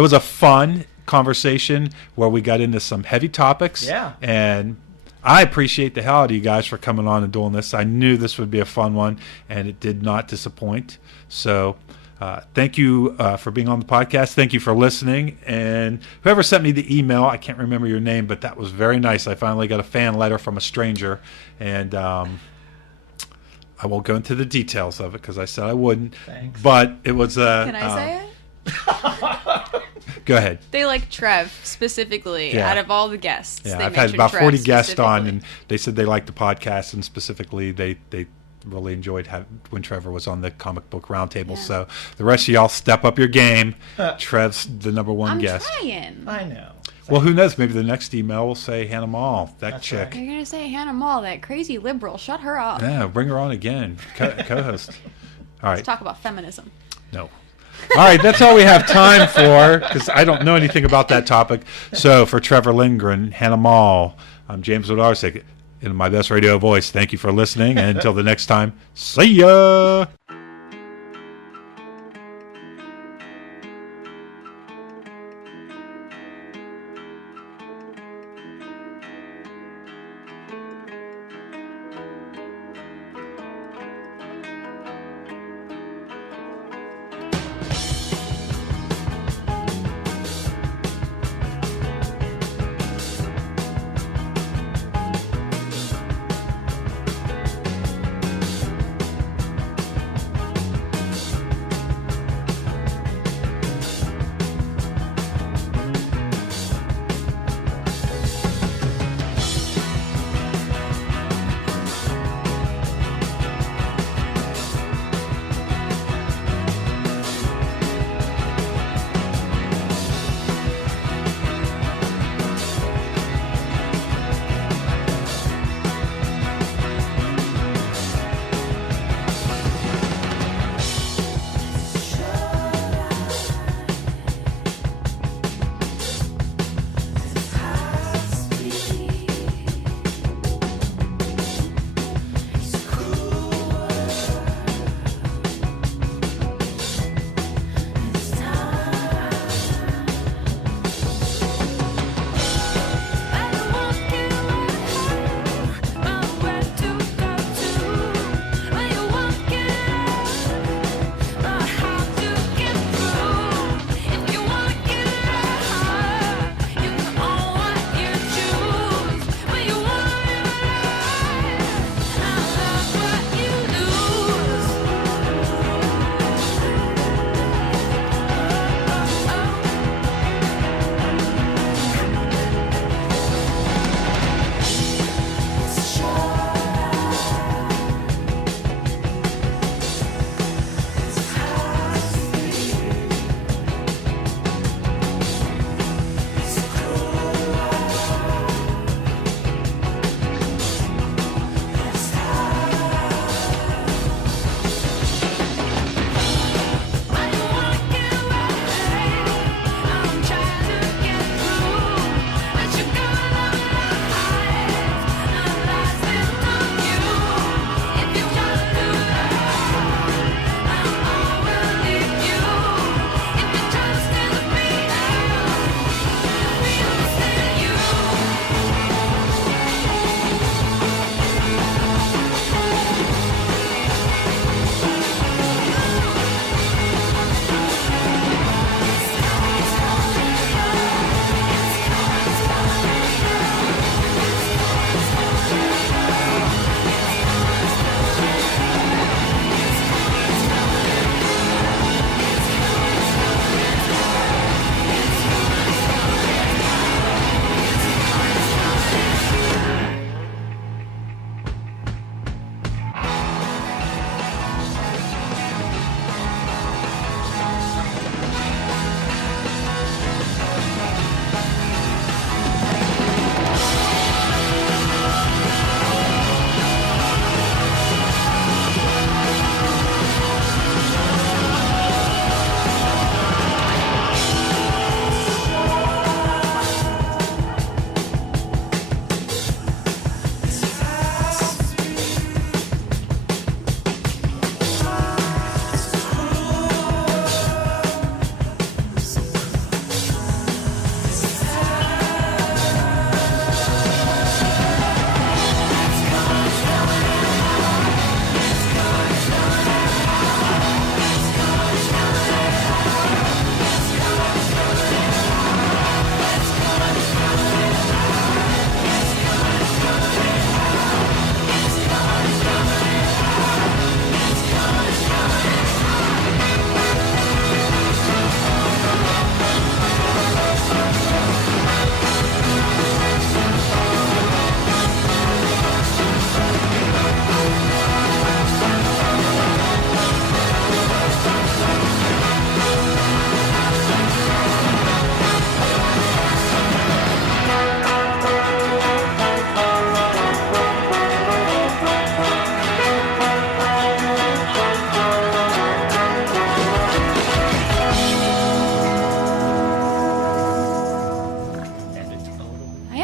was a fun conversation where we got into some heavy topics. Yeah. And I appreciate the hell out of you guys for coming on and doing this. I knew this would be a fun one, and it did not disappoint. So thank you for being on the podcast. Thank you for listening. And whoever sent me the email, I can't remember your name, but that was very nice. I finally got a fan letter from a stranger. And I won't go into the details of it because I said I wouldn't. Thanks. But it was Can I say it? Go ahead. They like Trev specifically out of all the guests. Yeah, they I've had about Trev 40 guests on, and they said they liked the podcast, and specifically they really enjoyed when Trevor was on the comic book roundtable. Yeah. So the rest of y'all step up your game. Trev's the number one guest. I'm trying. I know. Well, who knows? Maybe the next email will say Hannah Mull, that chick. right. You're going to say Hannah Mull, that crazy liberal. Shut her up. Yeah, bring her on again. Co-host. All right. Let's talk about feminism. No. All right, that's all we have time for, because I don't know anything about that topic. So for Trevor Lindgren, Hannah Mull, I'm James Wodarcyk, in my best radio voice. Thank you for listening, and until the next time, see ya!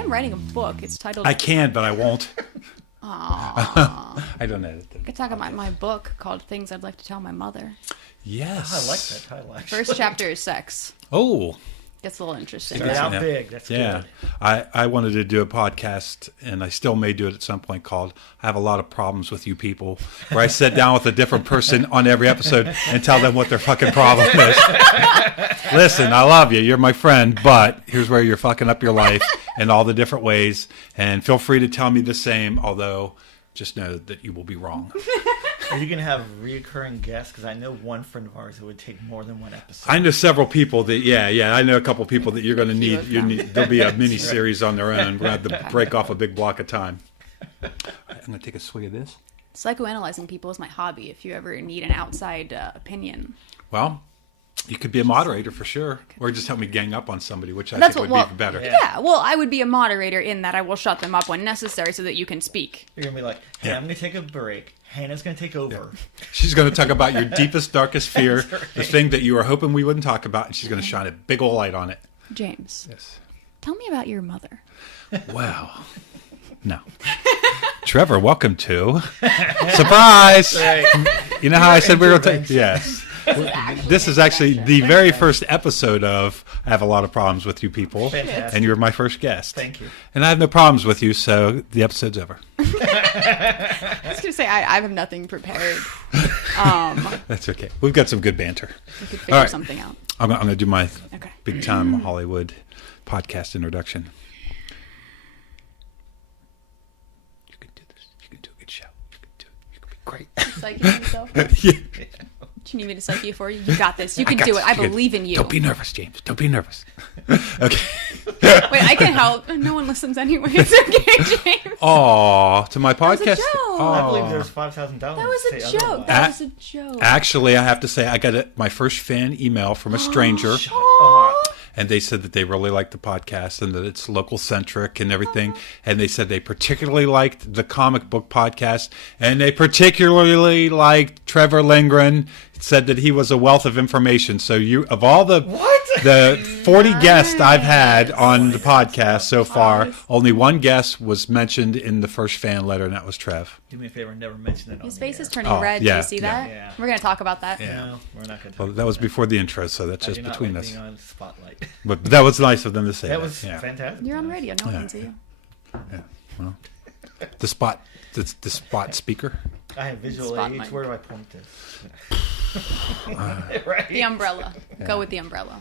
am writing a book. It's titled... I can, but I won't. Aww. I don't edit them. I could talk about my book called Things I'd Like to Tell My Mother. Yes. I like that title, actually. First chapter is sex. Oh. Gets a little interesting. Start out big. That's good. I wanted to do a podcast, and I still may do it at some point, called I Have a Lot of Problems with You People, where I sit down with a different person on every episode and tell them what their fucking problem is. Listen, I love you. You're my friend, but here's where you're fucking up your life in all the different ways. And feel free to tell me the same, although just know that you will be wrong. Are you going to have reoccurring guests? Because I know one friend of ours who would take more than one episode. I know several people that, I know a couple people that you're going to need. There'll be a mini series on their own. We're going to have to break off a big block of time. I'm going to take a swig of this. Psychoanalyzing people is my hobby if you ever need an outside opinion. Well, you could be a moderator for sure. Or just help me gang up on somebody, which I think would be even better. Yeah, well, I would be a moderator in that I will shut them up when necessary so that you can speak. You're going to be like, hey, I'm going to take a break. Hannah's going to take over. Yeah. She's going to talk about your deepest, darkest fear, the thing that you were hoping we wouldn't talk about, and she's going to shine a big old light on it. James. Yes. Tell me about your mother. Wow. No. Trevor, welcome to Surprise! Right. You know how I said we were going to... Yes. This is actually the very first episode of I Have a Lot of Problems with You People. Fantastic. And you're my first guest. Thank you. And I have no problems with you, so the episode's over. I was going to say, I have nothing prepared. That's okay. We've got some good banter. We could figure something out. I'm going to do my Okay. big time Hollywood podcast introduction. You can do this. You can do a good show. You can do it. You can be great. Psyching yourself? Yeah. Do you need me to psych you for you? You got this. You can do it. I believe in you. Don't be nervous, James. Don't be nervous. Okay. Wait, I can help. No one listens anyway. It's okay, James. Aw, to my podcast. That was a joke. I believe there's $5,000. That was a joke. Otherwise. That was a joke. Actually, I have to say, I got my first fan email from a stranger. And they said that they really liked the podcast and that it's local centric and everything. And they said they particularly liked the comic book podcast. And they particularly liked Trevor Lindgren. Said that he was a wealth of information. So of all the 40 guests I've had on the podcast so far, only one guest was mentioned in the first fan letter, and that was Trev. Do me a favor and never mention it on His the face air. is turning red. Yeah, Do you see that? yeah. We're going to talk about that. Yeah. No, we're not going to. Well, that was before the intro, so that's just You're not between like us. being on Spotlight. But that was nice of them to say that. That was yeah. fantastic. You're on radio. No one can see you. Yeah. Well, the spot speaker. I have visual Spot aids. mic. Where do I point this? Right. The umbrella. Go with the umbrella.